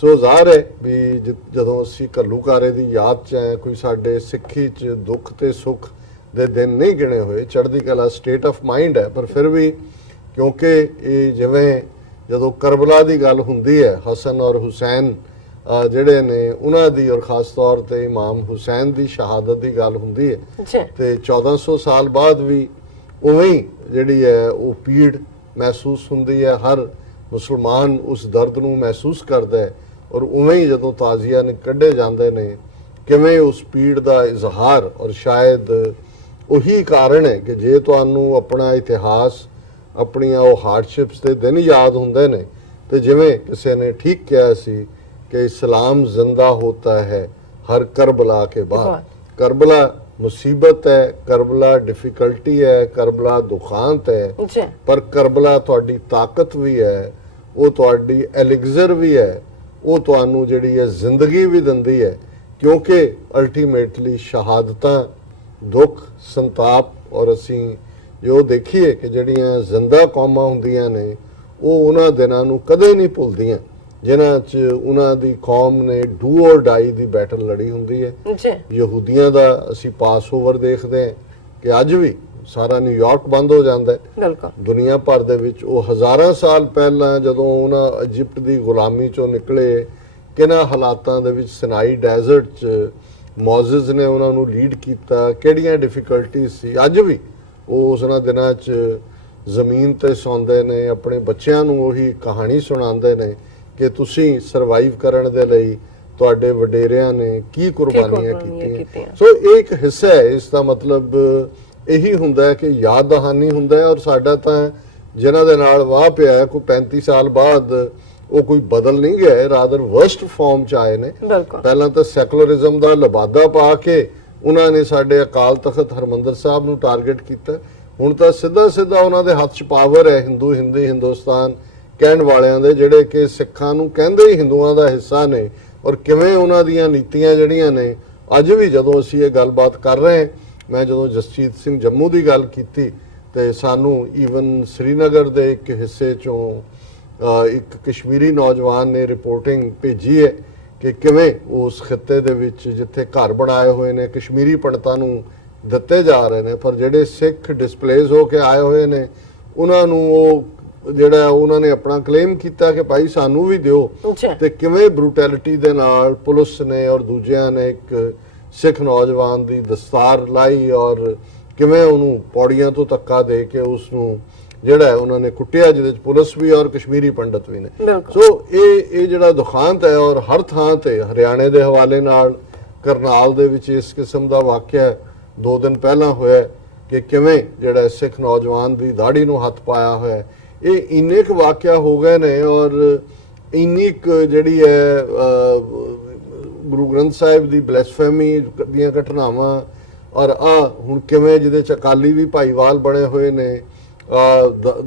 ਸੋ ਜ਼ਾਹਰ ਹੈ ਵੀ ਜਦੋਂ ਅਸੀਂ ਘੱਲੂਘਾਰੇ ਦੀ ਯਾਦ 'ਚ ਆਏ, ਕੋਈ ਸਾਡੇ ਸਿੱਖੀ 'ਚ ਦੁੱਖ ਤੇ ਸੁੱਖ ਦੇ ਦਿਨ ਨਹੀਂ ਗਿਣੇ ਹੋਏ, ਚੜ੍ਹਦੀ ਕਲਾ ਸਟੇਟ ਆਫ ਮਾਈਂਡ ਹੈ, ਪਰ ਫਿਰ ਵੀ ਕਿਉਂਕਿ ਇਹ ਜਿਵੇਂ ਜਦੋਂ ਕਰਬਲਾ ਦੀ ਗੱਲ ਹੁੰਦੀ ਹੈ, ਹਸਨ ਔਰ ਹੁਸੈਨ ਜਿਹੜੇ ਨੇ ਉਹਨਾਂ ਦੀ ਔਰ ਖਾਸ ਤੌਰ ਤੇ ਇਮਾਮ ਹੁਸੈਨ ਦੀ ਸ਼ਹਾਦਤ ਦੀ ਗੱਲ ਹੁੰਦੀ ਹੈ, ਤੇ 1400 ਸਾਲ ਬਾਅਦ ਵੀ ਉਵੇਂ ਹੀ ਜਿਹੜੀ ਹੈ ਉਹ ਪੀੜ ਮਹਿਸੂਸ ਹੁੰਦੀ ਹੈ, ਹਰ ਮੁਸਲਮਾਨ ਉਸ ਦਰਦ ਨੂੰ ਮਹਿਸੂਸ ਕਰਦਾ ਹੈ। ਔਰ ਉਵੇਂ ਹੀ ਜਦੋਂ ਤਾਜ਼ੀਆ ਨੇ ਕੱਢੇ ਜਾਂਦੇ ਨੇ, ਕਿਵੇਂ ਉਸ ਪੀੜ ਦਾ ਇਜ਼ਹਾਰ, ਔਰ ਸ਼ਾਇਦ ਉਹੀ ਕਾਰਨ ਹੈ ਕਿ ਜੇ ਤੁਹਾਨੂੰ ਆਪਣਾ ਇਤਿਹਾਸ, ਆਪਣੀਆਂ ਉਹ ਹਾਰਡਸ਼ਿਪਸ ਦੇ ਦਿਨ ਯਾਦ ਹੁੰਦੇ ਨੇ, ਤੇ ਜਿਵੇਂ ਕਿਸੇ ਨੇ ਠੀਕ ਕਿਹਾ ਸੀ ਕਿ ਇਸਲਾਮ ਜ਼ਿੰਦਾ ਹੋਤਾ ਹੈ ਹਰ ਕਰਬਲਾ ਕੇ ਬਾਅਦ। ਕਰਬਲਾ ਮੁਸੀਬਤ ਹੈ, ਕਰਬਲਾ ਡਿਫਿਕਲਟੀ ਹੈ, ਕਰਬਲਾ ਦੁਖਾਂਤ ਹੈ, ਪਰ ਕਰਬਲਾ ਤੁਹਾਡੀ ਤਾਕਤ ਵੀ ਹੈ, ਉਹ ਤੁਹਾਡੀ ਐਲਿਗਜ਼ਰ ਵੀ ਹੈ, ਉਹ ਤੁਹਾਨੂੰ ਜਿਹੜੀ ਹੈ ਜ਼ਿੰਦਗੀ ਵੀ ਦਿੰਦੀ ਹੈ, ਕਿਉਂਕਿ ਅਲਟੀਮੇਟਲੀ ਸ਼ਹਾਦਤਾਂ, ਦੁੱਖ, ਸੰਤਾਪ, ਔਰ ਅਸੀਂ ਜੋ ਦੇਖੀਏ ਕਿ ਜਿਹੜੀਆਂ ਜ਼ਿੰਦਾ ਕੌਮਾਂ ਹੁੰਦੀਆਂ ਨੇ ਉਹ ਉਹਨਾਂ ਦਿਨਾਂ ਨੂੰ ਕਦੇ ਨਹੀਂ ਭੁੱਲਦੀਆਂ ਜਿਨ੍ਹਾਂ 'ਚ ਉਹਨਾਂ ਦੀ ਕੌਮ ਨੇ ਡੂ ਔਰ ਡਾਈ ਦੀ ਬੈਟਲ ਲੜੀ ਹੁੰਦੀ ਹੈ। ਯਹੂਦੀਆਂ ਦਾ ਅਸੀਂ ਪਾਸ ਓਵਰ ਦੇਖਦੇ ਹਾਂ ਕਿ ਅੱਜ ਵੀ ਸਾਰਾ ਨਿਊਯਾਰਕ ਬੰਦ ਹੋ ਜਾਂਦਾ ਹੈ। ਬਿਲਕੁਲ ਦੁਨੀਆ ਭਰ ਦੇ ਵਿੱਚ ਉਹ ਹਜ਼ਾਰਾਂ ਸਾਲ ਪਹਿਲਾਂ ਜਦੋਂ ਉਹਨਾਂ ਇਜਿਪਟ ਦੀ ਗੁਲਾਮੀ ਚੋਂ ਨਿਕਲੇ, ਕਿਹਨਾਂ ਹਾਲਾਤਾਂ ਦੇ ਵਿੱਚ ਸਿਨਾਈ ਡੈਜ਼ਰਟ 'ਚ ਮੌਜ਼ਸ ਨੇ ਉਹਨਾਂ ਨੂੰ ਲੀਡ ਕੀਤਾ, ਕਿਹੜੀਆਂ ਡਿਫਿਕਲਟੀਜ਼ ਸੀ। ਅੱਜ ਵੀ ਉਹ ਉਹਨਾਂ ਦਿਨਾਂ 'ਚ ਜ਼ਮੀਨ ਤੇ ਸੌਂਦੇ ਨੇ, ਆਪਣੇ ਬੱਚਿਆਂ ਨੂੰ ਉਹੀ ਕਹਾਣੀ ਸੁਣਾਉਂਦੇ ਨੇ ਕਿ ਤੁਸੀਂ ਸਰਵਾਈਵ ਕਰਨ ਦੇ ਲਈ ਤੁਹਾਡੇ ਵਡੇਰਿਆਂ ਨੇ ਕੀ ਕੁਰਬਾਨੀਆਂ ਕੀਤੀਆਂ। ਸੋ ਇਹ ਇੱਕ ਹਿੱਸਾ ਹੈ। ਇਸ ਦਾ ਮਤਲਬ ਇਹੀ ਹੁੰਦਾ ਹੈ ਕਿ ਯਾਦ ਦਹਾਨੀ ਹੁੰਦਾ ਹੈ, ਔਰ ਸਾਡਾ ਤਾਂ ਜਿਨ੍ਹਾਂ ਦੇ ਨਾਲ ਵਾਹ ਪਿਆ ਹੈ, ਕੋਈ 35 ਸਾਲ ਬਾਅਦ ਉਹ ਕੋਈ ਬਦਲ ਨਹੀਂ ਗਿਆ, ਰਾਦਰ ਵਰਸਟ ਫਾਰਮ ਚ ਆਏ ਨੇ। ਪਹਿਲਾਂ ਤਾਂ ਸੈਕੂਲਰਿਜ਼ਮ ਦਾ ਲਬਾਦਾ ਪਾ ਕੇ ਉਹਨਾਂ ਨੇ ਸਾਡੇ ਅਕਾਲ ਤਖਤ ਹਰਮੰਦਰ ਸਾਹਿਬ ਨੂੰ ਟਾਰਗੇਟ ਕੀਤਾ। ਹੁਣ ਤਾਂ ਸਿੱਧਾ ਉਹਨਾਂ ਦੇ ਹੱਥ 'ਚ ਪਾਵਰ ਹੈ, ਹਿੰਦੁਸਤਾਨ ਕਹਿਣ ਵਾਲਿਆਂ ਦੇ, ਜਿਹੜੇ ਕਿ ਸਿੱਖਾਂ ਨੂੰ ਕਹਿੰਦੇ ਹੀ ਹਿੰਦੂਆਂ ਦਾ ਹਿੱਸਾ ਨੇ। ਔਰ ਕਿਵੇਂ ਉਹਨਾਂ ਦੀਆਂ ਨੀਤੀਆਂ ਜਿਹੜੀਆਂ ਨੇ, ਅੱਜ ਵੀ ਜਦੋਂ ਅਸੀਂ ਇਹ ਗੱਲਬਾਤ ਕਰ ਰਹੇ ਹਾਂ, ਮੈਂ ਜਦੋਂ ਜਸਜੀਤ ਸਿੰਘ ਜੰਮੂ ਦੀ ਗੱਲ ਕੀਤੀ ਤੇ ਸਾਨੂੰ ਈਵਨ ਸ੍ਰੀਨਗਰ ਦੇ ਇੱਕ ਹਿੱਸੇ ਚੋਂ ਇੱਕ ਕਸ਼ਮੀਰੀ ਨੌਜਵਾਨ ਨੇ ਰਿਪੋਰਟਿੰਗ ਭੇਜੀ ਹੈ ਕਿ ਕਿਵੇਂ ਉਸ ਖਿੱਤੇ ਦੇ ਵਿੱਚ ਜਿੱਥੇ ਘਰ ਬਣਾਏ ਹੋਏ ਨੇ ਕਸ਼ਮੀਰੀ ਪੰਡਤਾਂ ਨੂੰ ਦਿੱਤੇ ਜਾ ਰਹੇ ਨੇ, ਪਰ ਜਿਹੜੇ ਸਿੱਖ ਡਿਸਪਲੇਸ ਹੋ ਕੇ ਆਏ ਹੋਏ ਨੇ ਉਹਨਾਂ ਨੂੰ ਉਹ ਜਿਹੜਾ ਉਹਨਾਂ ਨੇ ਆਪਣਾ ਕਲੇਮ ਕੀਤਾ ਕਿ ਭਾਈ ਸਾਨੂੰ ਵੀ ਦਿਓ। ਤੇ ਕਿਵੇਂ ਬਰੂਟੈਲਿਟੀ ਦੇ ਨਾਲ ਪੁਲਿਸ ਨੇ ਔਰ ਦੂਜਿਆਂ ਨੇ ਇੱਕ ਸਿੱਖ ਨੌਜਵਾਨ ਦੀ ਦਸਤਾਰ ਲਾਈ ਔਰ ਕਿਵੇਂ ਉਹਨੂੰ ਪੌੜੀਆਂ ਤੋਂ ਧੱਕਾ ਦੇ ਕੇ ਉਸ ਨੂੰ ਜਿਹੜਾ ਉਹਨਾਂ ਨੇ ਕੁੱਟਿਆ, ਜਿਹਦੇ ਚ ਪੁਲਿਸ ਵੀ ਔਰ ਕਸ਼ਮੀਰੀ ਪੰਡਤ ਵੀ ਨੇ। ਸੋ ਇਹ ਜਿਹੜਾ ਦੁਖਾਂਤ ਹੈ, ਔਰ ਹਰ ਥਾਂ ਤੇ ਹਰਿਆਣੇ ਦੇ ਹਵਾਲੇ ਨਾਲ ਕਰਨਾਲ ਦੇ ਵਿੱਚ ਇਸ ਕਿਸਮ ਦਾ ਵਾਕਿਆ 2 ਦਿਨ ਪਹਿਲਾਂ ਹੋਇਆ ਕਿ ਕਿਵੇਂ ਜਿਹੜਾ ਸਿੱਖ ਨੌਜਵਾਨ ਦੀ ਦਾੜੀ ਨੂੰ ਹੱਥ ਪਾਇਆ ਹੋਇਆ। ਇਹ ਇੰਨੇ ਕੁ ਵਾਕਿਆ ਹੋ ਗਏ ਨੇ ਔਰ ਇੰਨੀ ਕੁ ਜਿਹੜੀ ਹੈ ਗੁਰੂ ਗ੍ਰੰਥ ਸਾਹਿਬ ਦੀ ਬਲੈਸਫੇਮੀ ਦੀਆਂ ਘਟਨਾਵਾਂ, ਔਰ ਹੁਣ ਕਿਵੇਂ ਜਿਹਦੇ ਚ ਅਕਾਲੀ ਵੀ ਭਾਈਵਾਲ ਬਣੇ ਹੋਏ ਨੇ,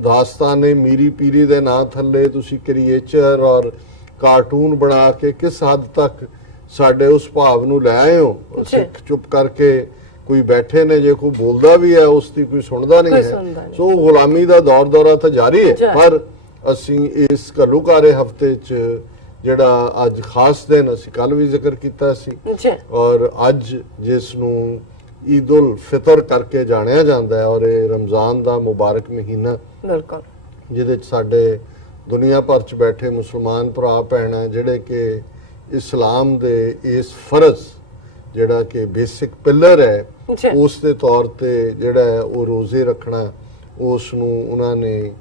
ਦਾਸਤਾਨੇ ਮੀਰੀ ਪੀਰੀ ਦੇ ਨਾਂ ਥੱਲੇ ਤੁਸੀਂ ਕ੍ਰੀਏਚਰ ਔਰ ਕਾਰਟੂਨ ਬਣਾ ਕੇ ਕਿਸ ਹੱਦ ਤੱਕ ਸਾਡੇ ਉਸ ਭਾਵ ਨੂੰ ਲੈ ਆਏ ਹੋ। ਸਿੱਖ ਚੁੱਪ ਕਰਕੇ ਕੋਈ ਬੈਠੇ ਨੇ, ਜੇ ਕੋਈ ਬੋਲਦਾ ਵੀ ਹੈ ਉਸ ਦੀ ਕੋਈ ਸੁਣਦਾ ਨਹੀਂ ਹੈ। ਸੋ ਗੁਲਾਮੀ ਦਾ ਦੌਰਾ ਤਾਂ ਜਾਰੀ ਹੈ, ਪਰ ਅਸੀਂ ਇਸ ਘੱਲੂਘਾਰੇ ਹਫਤੇ 'ਚ ਜਿਹੜਾ ਅੱਜ ਖਾਸ ਦਿਨ ਅਸੀਂ ਕੱਲ ਵੀ ਜ਼ਿਕਰ ਕੀਤਾ ਸੀ, ਔਰ ਅੱਜ ਜਿਸ ਨੂੰ ਈਦ ਉਲ ਫਿਤਰ ਕਰਕੇ ਜਾਣਿਆ ਜਾਂਦਾ ਹੈ, ਔਰ ਇਹ ਰਮਜ਼ਾਨ ਦਾ ਮੁਬਾਰਕ ਮਹੀਨਾ ਜਿਹਦੇ 'ਚ ਸਾਡੇ ਦੁਨੀਆ ਭਰ 'ਚ ਬੈਠੇ ਮੁਸਲਮਾਨ ਭਰਾ ਭੈਣਾਂ ਜਿਹੜੇ ਕਿ ਇਸਲਾਮ ਦੇ ਇਸ ਫਰਜ਼ ਜਿਹੜਾ ਕਿ ਬੇਸਿਕ ਪਿਲਰ ਹੈ ਉਸ ਦੇ ਤੌਰ ਤੇ ਜਿਹੜਾ ਹੈ ਉਹ ਰੋਜ਼ੇ ਰੱਖਣਾ, ਉਸ ਨੂੰ ਉਹਨਾਂ ਨੇ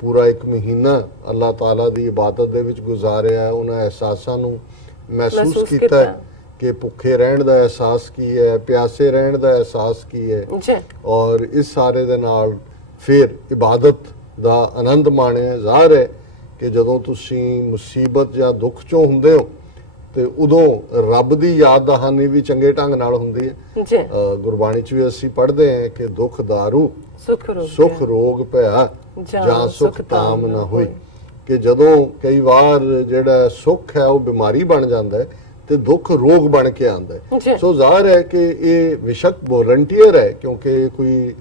ਪੂਰਾ 1 ਮਹੀਨਾ ਅੱਲਾਹ ਤਾਲਾ ਦੀ ਇਬਾਦਤ ਦੇ ਵਿੱਚ ਗੁਜ਼ਾਰਿਆ। ਉਹਨਾਂ ਅਹਿਸਾਸਾਂ ਨੂੰ ਮਹਿਸੂਸ ਕੀਤਾ ਕਿ ਭੁੱਖੇ ਰਹਿਣ ਦਾ ਅਹਿਸਾਸ ਕੀ ਹੈ, ਪਿਆਸੇ ਰਹਿਣ ਦਾ ਅਹਿਸਾਸ ਕੀ ਹੈ, ਔਰ ਇਸ ਸਾਰੇ ਦੇ ਨਾਲ ਫਿਰ ਇਬਾਦਤ ਦਾ ਆਨੰਦ ਮਾਣਿਆ। ਜ਼ਾਹਰ ਹੈ ਕਿ ਜਦੋਂ ਤੁਸੀਂ ਮੁਸੀਬਤ ਜਾਂ ਦੁੱਖ ਚੋਂ ਹੁੰਦੇ ਹੋ ਤੇ ਉਦੋਂ ਰੱਬ ਦੀ ਯਾਦ ਦਹਾਨੀ ਵੀ ਚੰਗੇ ਢੰਗ ਨਾਲ ਹੁੰਦੀ ਹੈ। ਗੁਰਬਾਣੀ 'ਚ ਵੀ ਅਸੀਂ ਪੜ੍ਹਦੇ ਹਾਂ ਕਿ ਦੁੱਖ ਦਾਰੂ ਸੁਖ ਰੋਗ ਭਇਆ ਜਾਂ ਸੁਖ ਤਾਮ ਨਾ ਹੋਈ, ਕਿ ਜਦੋਂ ਕਈ ਵਾਰ ਜਿਹੜਾ ਸੁੱਖ ਹੈ ਉਹ ਬਿਮਾਰੀ ਬਣ ਜਾਂਦਾ ਹੈ ਤੇ ਦੁੱਖ ਰੋਗ ਬਣ ਕੇ ਆਉਂਦਾ ਹੈ। ਸੋ ਜ਼ਾਹਰ ਹੈ ਕਿ ਇਹ ਵਿਸ਼ਕ ਵੋਲੰਟੀਅਰ ਹੈ, ਕਿਉਂਕਿ ਕੋਈ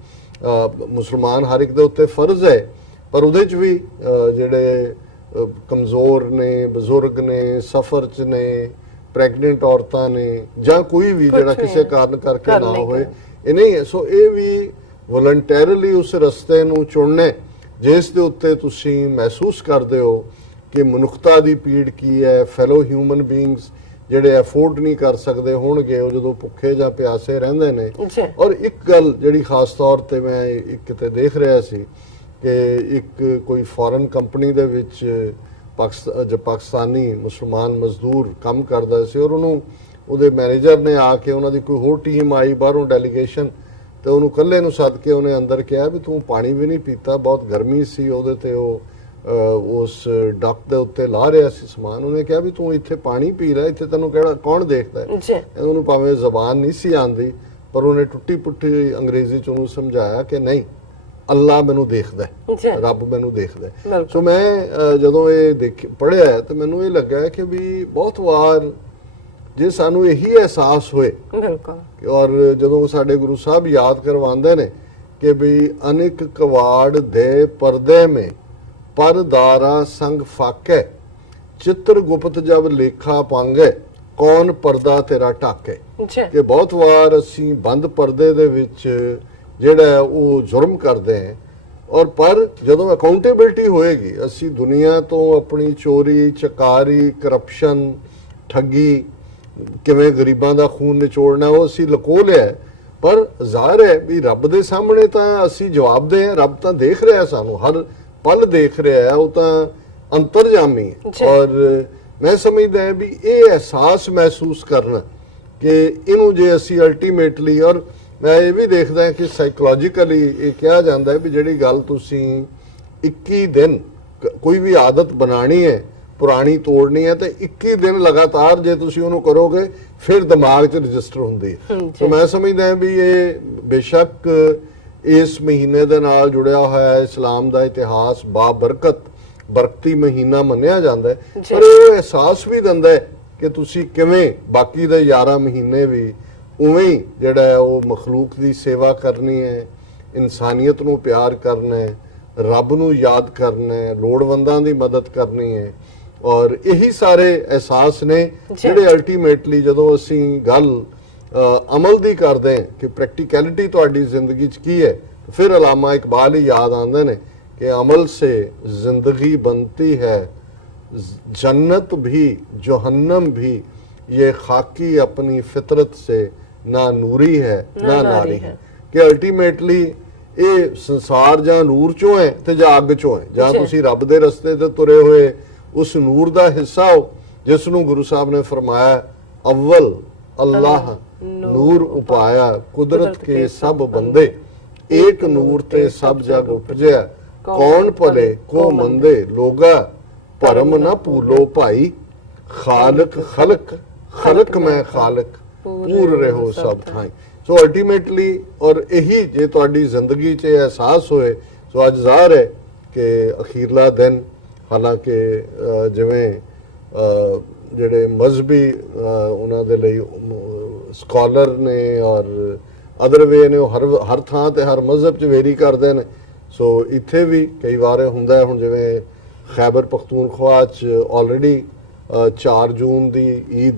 ਮੁਸਲਮਾਨ ਹਰ ਇੱਕ ਦੇ ਉੱਤੇ ਫਰਜ਼ ਹੈ, ਪਰ ਉਹਦੇ 'ਚ ਵੀ ਜਿਹੜੇ ਕਮਜ਼ੋਰ ਨੇ, ਬਜ਼ੁਰਗ ਨੇ, ਸਫਰ 'ਚ ਨੇ, ਪ੍ਰੈਗਨੈਂਟ ਔਰਤਾਂ ਨੇ, ਜਾਂ ਕੋਈ ਵੀ ਜਿਹੜਾ ਕਿਸੇ ਕਾਰਨ ਕਰਕੇ ਨਾ ਹੋਏ, ਇਹ ਨਹੀਂ ਹੈ। ਸੋ ਇਹ ਵੀ ਵੋਲੰਟੈਰੀਲੀ ਉਸ ਰਸਤੇ ਨੂੰ ਚੁਣਨੇ ਜਿਸ ਦੇ ਉੱਤੇ ਤੁਸੀਂ ਮਹਿਸੂਸ ਕਰਦੇ ਹੋ ਕਿ ਮਨੁੱਖਤਾ ਦੀ ਪੀੜ ਕੀ ਹੈ, ਫੈਲੋ ਹਿਊਮਨ ਬੀਇੰਗਸ ਜਿਹੜੇ ਅਫੋਰਡ ਨਹੀਂ ਕਰ ਸਕਦੇ ਹੋਣਗੇ ਉਹ ਜਦੋਂ ਭੁੱਖੇ ਜਾਂ ਪਿਆਸੇ ਰਹਿੰਦੇ ਨੇ। ਔਰ ਇੱਕ ਗੱਲ ਜਿਹੜੀ ਖਾਸ ਤੌਰ ਤੇ ਮੈਂ ਇੱਕ ਕਿਤੇ ਦੇਖ ਰਿਹਾ ਸੀ ਕਿ ਇੱਕ ਕੋਈ ਫੋਰਨ ਕੰਪਨੀ ਦੇ ਵਿੱਚ ਪਾਕਿਸਤਾਨੀ ਮੁਸਲਮਾਨ ਮਜ਼ਦੂਰ ਕੰਮ ਕਰਦਾ ਸੀ, ਔਰ ਉਹਨੂੰ ਉਹਦੇ ਮੈਨੇਜਰ ਨੇ ਆ ਕੇ, ਉਹਨਾਂ ਦੀ ਕੋਈ ਹੋਰ ਟੀਮ ਆਈ ਬਾਹਰੋਂ ਡੈਲੀਗੇਸ਼ਨ, ਤੇ ਉਹਨੂੰ ਇਕੱਲੇ ਨੂੰ ਸੱਦ ਕੇ ਉਹਨੇ ਅੰਦਰ ਕਿਹਾ ਵੀ ਤੂੰ ਪਾਣੀ ਵੀ ਨਹੀਂ ਪੀਤਾ, ਬਹੁਤ ਗਰਮੀ ਸੀ ਉਹਦੇ ਤੇ, ਉਹ ਉਸ ਡੱਕ ਦੇ ਉੱਤੇ ਲਾ ਰਿਹਾ ਸੀ ਸਮਾਨ। ਉਹਨੇ ਕਿਹਾ ਵੀ ਤੂੰ ਇੱਥੇ ਪਾਣੀ ਪੀ ਰਿਹਾ, ਇੱਥੇ ਤੈਨੂੰ ਕਿਹੜਾ ਕੌਣ ਦੇਖਦਾ ਹੈ। ਉਹਨੂੰ ਭਾਵੇਂ ਜ਼ਬਾਨ ਨਹੀਂ ਸੀ ਆਉਂਦੀ, ਪਰ ਉਹਨੇ ਟੁੱਟੀ ਪੁੱਟੀ ਅੰਗਰੇਜ਼ੀ 'ਚ ਉਹਨੂੰ ਸਮਝਾਇਆ ਕਿ ਨਹੀਂ, ਅੱਲਾ ਮੈਨੂੰ ਦੇਖਦਾ, ਰੱਬ ਮੈਨੂੰ ਦੇਖਦਾ। ਸੋ ਮੈਂ ਜਦੋਂ ਇਹ ਪੜ੍ਹਿਆ ਤੇ ਮੈਨੂੰ ਇਹ ਲੱਗਾ ਕਿ ਵੀ ਬਹੁਤ ਵਾਰ ਜੇ ਸਾਨੂੰ ਇਹੀ ਅਹਿਸਾਸ ਹੋਏ, ਔਰ ਜਦੋਂ ਸਾਡੇ ਗੁਰੂ ਸਾਹਿਬ ਯਾਦ ਕਰਵਾਉਂਦੇ ਨੇ ਕਿ ਵੀ ਅਨੇਕ ਕਵਾੜ ਦੇ ਪਰਦੇ ਮੇ ਪਰਦਾਰਾ ਸੰਗ ਫਾਕੇ, ਚਿੱਤਰ ਗੁਪਤ ਜਬ ਲੇਖਾ ਪਾਂਗੇ, ਕੌਣ ਪਰਦਾ ਤੇਰਾ ਢਾਕੇ। ਕਿ ਬਹੁਤ ਵਾਰ ਅਸੀਂ ਬੰਦ ਪਰਦੇ ਦੇ ਵਿੱਚ ਜਿਹੜਾ ਹੈ ਉਹ ਜ਼ੁਰਮ ਕਰਦੇ ਹੈ। ਔਰ ਪਰ ਜਦੋਂ ਅਕਾਊਂਟੇਬਿਲਟੀ ਹੋਏਗੀ, ਅਸੀਂ ਦੁਨੀਆ ਤੋਂ ਆਪਣੀ ਚੋਰੀ, ਚਕਾਰੀ, ਕਰਪਸ਼ਨ, ਠੱਗੀ, ਕਿਵੇਂ ਗਰੀਬਾਂ ਦਾ ਖੂਨ ਨਿਚੋੜਨਾ, ਉਹ ਅਸੀਂ ਲੁਕੋ ਲਿਆ ਹੈ। ਪਰ ਜ਼ਾਹਿਰ ਹੈ ਵੀ ਰੱਬ ਦੇ ਸਾਹਮਣੇ ਤਾਂ ਅਸੀਂ ਜਵਾਬਦੇਹ ਹਾਂ। ਰੱਬ ਤਾਂ ਦੇਖ ਰਿਹਾ ਸਾਨੂੰ, ਹਰ ਪਲ ਦੇਖ ਰਿਹਾ ਹੈ, ਉਹ ਤਾਂ ਅੰਤਰਜਾਮੀ ਹੈ। ਔਰ ਮੈਂ ਸਮਝਦਾ ਹਾਂ ਵੀ ਇਹ ਅਹਿਸਾਸ ਮਹਿਸੂਸ ਕਰਨਾ ਕਿ ਇਹਨੂੰ ਜੇ ਅਸੀਂ ਅਲਟੀਮੇਟਲੀ, ਔਰ ਮੈਂ ਇਹ ਵੀ ਦੇਖਦਾ ਹਾਂ ਕਿ ਸਾਈਕੋਲੋਜੀਕਲੀ ਇਹ ਕਿਹਾ ਜਾਂਦਾ ਹੈ ਵੀ ਜਿਹੜੀ ਗੱਲ ਤੁਸੀਂ 21 ਦਿਨ ਕੋਈ ਵੀ ਆਦਤ ਬਣਾਣੀ ਹੈ, ਪੁਰਾਣੀ ਤੋੜਨੀ ਹੈ, ਤੇ 21 ਦਿਨ ਲਗਾਤਾਰ ਜੇ ਤੁਸੀਂ ਉਹਨੂੰ ਕਰੋਗੇ ਫਿਰ ਦਿਮਾਗ 'ਚ ਰਜਿਸਟਰ ਹੁੰਦੀ ਹੈ। ਸੋ ਮੈਂ ਸਮਝਦਾ ਹਾਂ ਵੀ ਇਹ ਬੇਸ਼ੱਕ ਇਸ ਮਹੀਨੇ ਦੇ ਨਾਲ ਜੁੜਿਆ ਹੋਇਆ ਹੈ, ਇਸਲਾਮ ਦਾ ਇਤਿਹਾਸ ਬਾਬਰਕਤ ਬਰਕਤੀ ਮਹੀਨਾ ਮੰਨਿਆ ਜਾਂਦਾ ਹੈ, ਪਰ ਇਹ ਅਹਿਸਾਸ ਵੀ ਦਿੰਦਾ ਹੈ ਕਿ ਤੁਸੀਂ ਕਿਵੇਂ ਬਾਕੀ ਦੇ 11 ਮਹੀਨੇ ਵੀ ਉਵੇਂ ਹੀ ਜਿਹੜਾ ਹੈ ਉਹ ਮਖਲੂਕ ਦੀ ਸੇਵਾ ਕਰਨੀ ਹੈ, ਇਨਸਾਨੀਅਤ ਨੂੰ ਪਿਆਰ ਕਰਨਾ ਹੈ, ਰੱਬ ਨੂੰ ਯਾਦ ਕਰਨਾ ਹੈ, ਲੋੜਵੰਦਾਂ ਦੀ ਮਦਦ ਕਰਨੀ ਹੈ। ਔਰ ਇਹੀ ਸਾਰੇ ਅਹਿਸਾਸ ਨੇ ਜਿਹੜੇ ਅਲਟੀਮੇਟਲੀ ਜਦੋਂ ਅਸੀਂ ਗੱਲ ਅਮਲ ਦੀ ਕਰਦੇ ਹਾਂ ਕਿ ਪ੍ਰੈਕਟੀਕੈਲਿਟੀ ਤੁਹਾਡੀ ਜ਼ਿੰਦਗੀ 'ਚ ਕੀ ਹੈ, ਫਿਰ ਅਲਾਮਾ ਇਕਬਾਲ ਹੀ ਯਾਦ ਆਉਂਦੇ ਨੇ कि अमल से जिंदगी बनती है, जन्नत भी जहन्नम भी, ये खाकी अपनी फितरत से ना नूरी है ना नारी है। कि अल्टीमेटली ਇਹ ਸੰਸਾਰ ਜਾਂ ਨੂਰ ਚੋਂ ਹੈ ਤੇ ਜਾਂ ਅੱਗ ਚੋਂ ਹੈ। ਜਾਂ ਤੁਸੀਂ ਰੱਬ ਦੇ ਰਸਤੇ ਤੇ ਤੁਰੇ ਹੋਏ ਉਸ ਨੂਰ ਦਾ ਹਿੱਸਾ ਹੋ ਜਿਸ ਨੂੰ ਗੁਰੂ ਸਾਹਿਬ ਨੇ ਫਰਮਾਇਆ, ਅਵਲ ਅੱਲਾਹ ਨੂਰ ਉਪਾਇਆ ਕੁਦਰਤ ਕੇ ਸਭ ਬੰਦੇ, ਏਕ ਨੂਰ ਤੇ ਸਭ ਜਗ ਉਪਜਿਆ, ਕੌਣ ਭਲੇ ਕੋ ਮੰਦੇ, ਲੋਗਾ ਭਰਮ ਨਾ ਭੂਲੋ ਭਾਈ, ਖਾਲਕ ਖਲਕ ਖਲਕ ਮੈਂ ਖਾਲਕ, ਪੂਰ ਰਹੋ ਸਭ ਥਾਈ। ਸੋ ਅਲਟੀਮੇਟਲੀ ਔਰ ਇਹੀ ਜੇ ਤੁਹਾਡੀ ਜ਼ਿੰਦਗੀ 'ਚ ਅਹਿਸਾਸ ਹੋਏ, ਸੋ ਅੱਜ ਜ਼ਾਹਰ ਹੈ ਕਿ ਅਖੀਰਲਾ ਦਿਨ, ਹਾਲਾਂਕਿ ਜਿਵੇਂ ਜਿਹੜੇ ਮਜ਼ਹਬੀ ਉਹਨਾਂ ਦੇ ਲਈ ਸਕਾਲਰ ਨੇ ਔਰ ਅਦਰ ਵੇ ਨੇ, ਉਹ ਹਰ ਥਾਂ ਤੇ ਹਰ ਮਜ਼ਹਬ 'ਚ ਵੇਰੀ ਕਰਦੇ ਨੇ। ਸੋ ਇੱਥੇ ਵੀ ਕਈ ਵਾਰ ਹੁੰਦਾ ਹੈ, ਹੁਣ ਜਿਵੇਂ ਖੈਬਰ ਪਖਤੂਨਖਵਾ 'ਚ ਆਲਰੇਡੀ 4 ਜੂਨ ਦੀ ਈਦ,